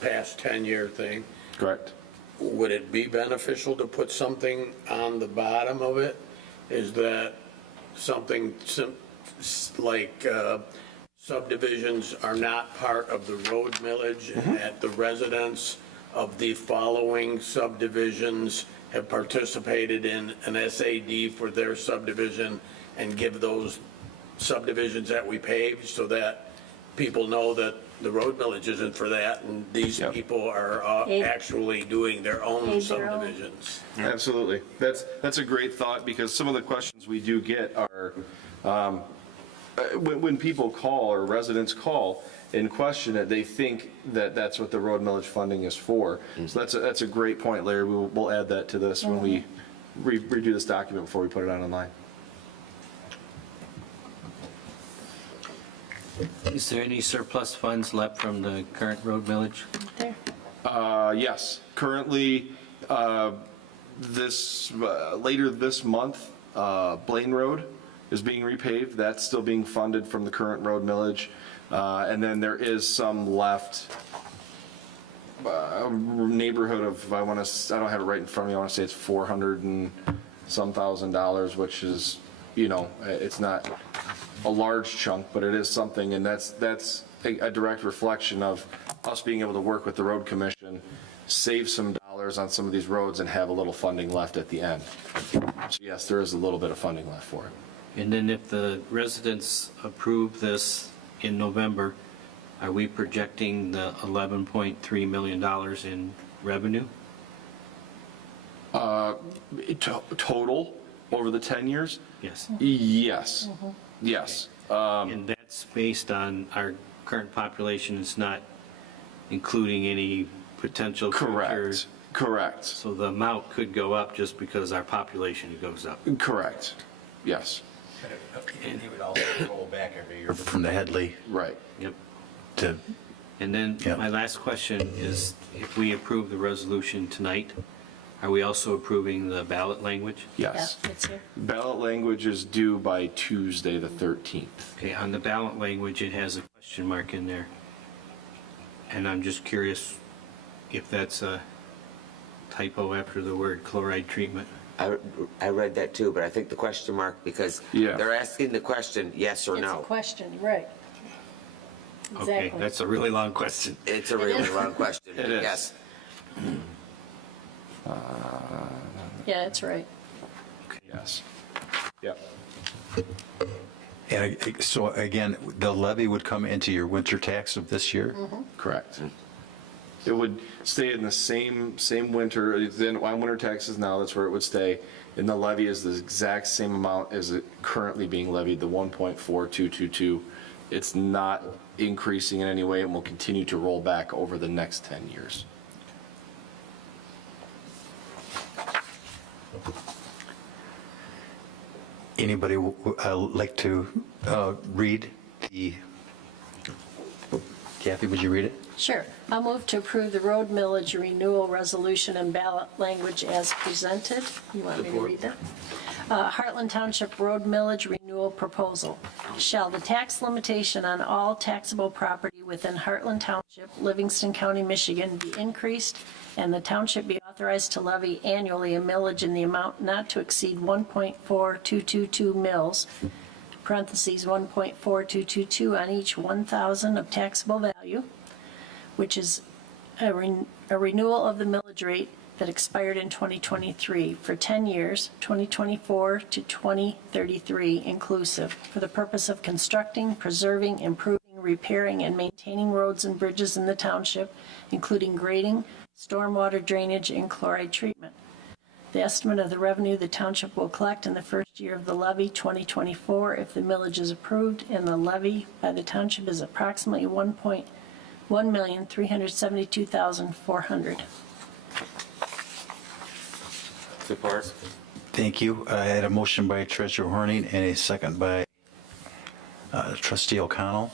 past 10-year thing, Correct. would it be beneficial to put something on the bottom of it? Is that something like subdivisions are not part of the road millage, and that the residents of the following subdivisions have participated in an SAD for their subdivision, and give those subdivisions that we paved so that people know that the road millage isn't for that, and these Yep. people are actually doing their own Pave their own. subdivisions. Absolutely. That's a great thought, because some of the questions we do get are, when people call or residents call and question it, they think that that's what the road millage funding is for. So that's a great point, Larry. We'll add that to this when we redo this document before we put it out online. Is there any surplus funds left from the current road millage? There. Yes, currently, later this month, Blaine Road is being repaved. That's still being funded from the current road millage. And then there is some left, neighborhood of, I don't have it right in front of me, I want to say it's 400 and some $1,000, which is, it's not a large chunk, but it is something, and that's a direct reflection of us being able to work with the road commission, save some dollars on some of these roads, and have a little funding left at the end. So yes, there is a little bit of funding left for it. And then if the residents approve this in November, are we projecting the $11.3 million in revenue? Total over the 10 years? Yes. Yes, yes. And that's based on our current population, it's not including any potential future. Correct, So the amount could go up just because our population goes up. correct, yes, And he would also roll back every year from the Headley right. Yep. to, And then Yeah. my last question is, if we approve the resolution tonight, are we also approving the ballot language? Yes. Yeah, it's here. Ballot language is due by Tuesday, the 13th. Okay, on the ballot language, it has a question mark in there. And I'm just curious if that's a typo after the word chloride treatment. I read that too, but I think the question mark, because Yeah. they're asking the question, yes or It's a no. question, right. Okay, Exactly. that's a really long question. It's a really long question. It is. Yes. Yeah, it's right. Yes. Yep. and so again, the levy would come into your winter tax of this year? Correct. It would stay in the same winter, it's in on winter taxes now, that's where it would stay. And the levy is the exact same amount as it currently being levied, the 1.4222. It's not increasing in any way and will continue to roll back over the next 10 years. Anybody like to read the, Kathy, would you read it? Sure. I'll move to approve the road millage renewal resolution and ballot language as presented. You want me to read that? Heartland Township Road Millage Renewal Proposal. Shall the tax limitation on all taxable property within Heartland Township, Livingston County, Michigan be increased, and the township be authorized to levy annually a millage in the amount not to exceed 1.4222 mils, parentheses 1.4222 on each 1,000 of taxable value, which is a renewal of the millage rate that expired in 2023 for 10 years, 2024 to 2033 inclusive, for the purpose of constructing, preserving, improving, repairing, and maintaining roads and bridges in the township, including grading, stormwater drainage, and chloride treatment. The estimate of the revenue the township will collect in the first year of the levy, 2024, if the millage is approved, and the levy by the township is approximately $1,372,400. Support. Thank you. I had a motion by Treasurer Horning and a second by Trustee O'Connell.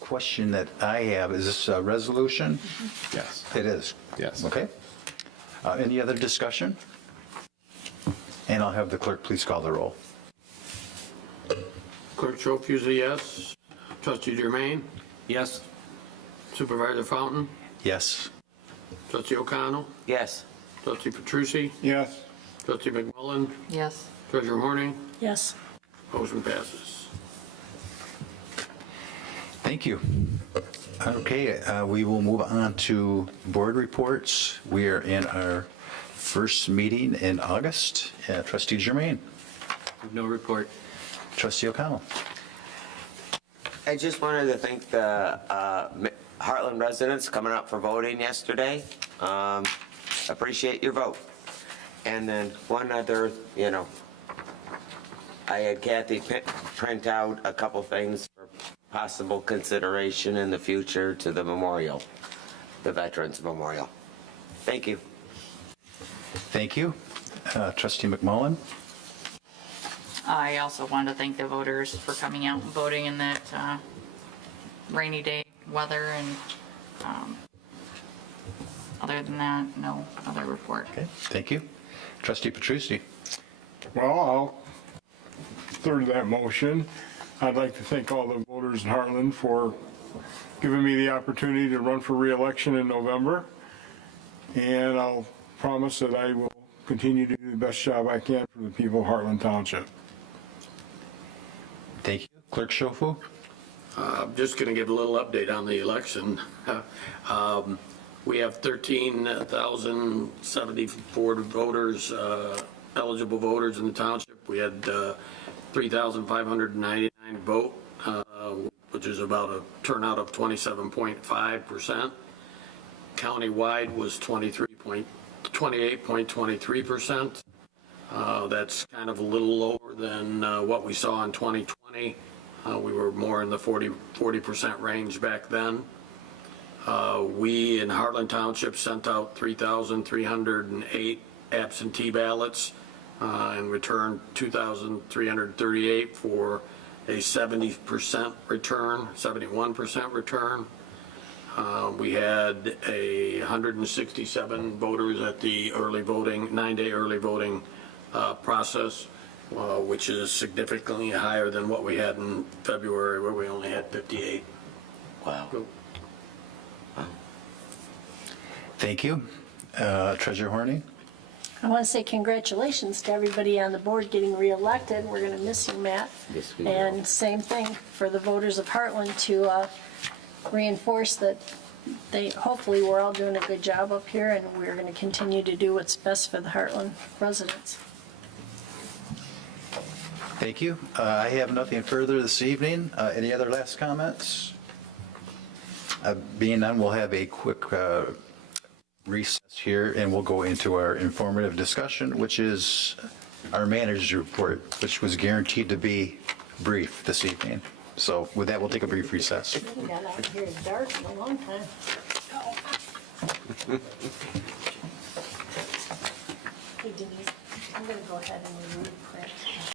Question that I have, is this a resolution? Yes. It is? Yes. Okay. Any other discussion? And I'll have the clerk please call the roll. Clerk Schofield, yes. Trustee Germain? Yes? Supervisor Fountain? Yes. Trustee O'Connell? Yes. Trustee Petrucci? Yes. Trustee McMullen? Yes. Treasurer Horning? Yes. Motion passes. Thank you. Okay, we will move on to board reports. We are in our first meeting in August. Trustee Germain, No report. Trustee O'Connell. I just wanted to thank the Heartland residents coming out for voting yesterday. Appreciate your vote. And then one other, I had Kathy print out a couple things for possible consideration in the future to the memorial, the Veterans Memorial. Thank you. Thank you. Trustee McMullen. I also wanted to thank the voters for coming out and voting in that rainy day weather, and other than that, no other report. Okay, thank you. Trustee Petrucci. Well, I'll third that motion. I'd like to thank all the voters in Heartland for giving me the opportunity to run for re-election in November. And I'll promise that I will continue to do the best job I can for the people of Heartland Township. Thank you. Clerk Schofu. I'm just going to give a little update on the election. We have 13,074 voters, eligible voters in the township. We had 3,599 vote, which is about a turnout of 27.5%. Countywide was 28.23%. That's kind of a little lower than what we saw in 2020. We were more in the 40% range back then. We in Heartland Township sent out 3,308 absentee ballots and returned 2,338 for a 70% return, 71% return. We had 167 voters at the early voting, 9-day early voting process, which is significantly higher than what we had in February, where we only had 58. Wow. Thank you. Treasurer Horning. I want to say congratulations to everybody on the board getting reelected. We're going to miss you, Matt. Yes, we will. And same thing for the voters of Heartland to reinforce that hopefully we're all doing a good job up here, and we're going to continue to do what's best for the Heartland residents. Thank you. I have nothing further this evening. Any other last comments? Being none, we'll have a quick recess here, and we'll go into our informative discussion, which is our manager's report, which was guaranteed to be brief this evening. So with that, we'll take a brief recess. We got out here dark in a long time. Hey Denise, I'm going to go ahead and remove print.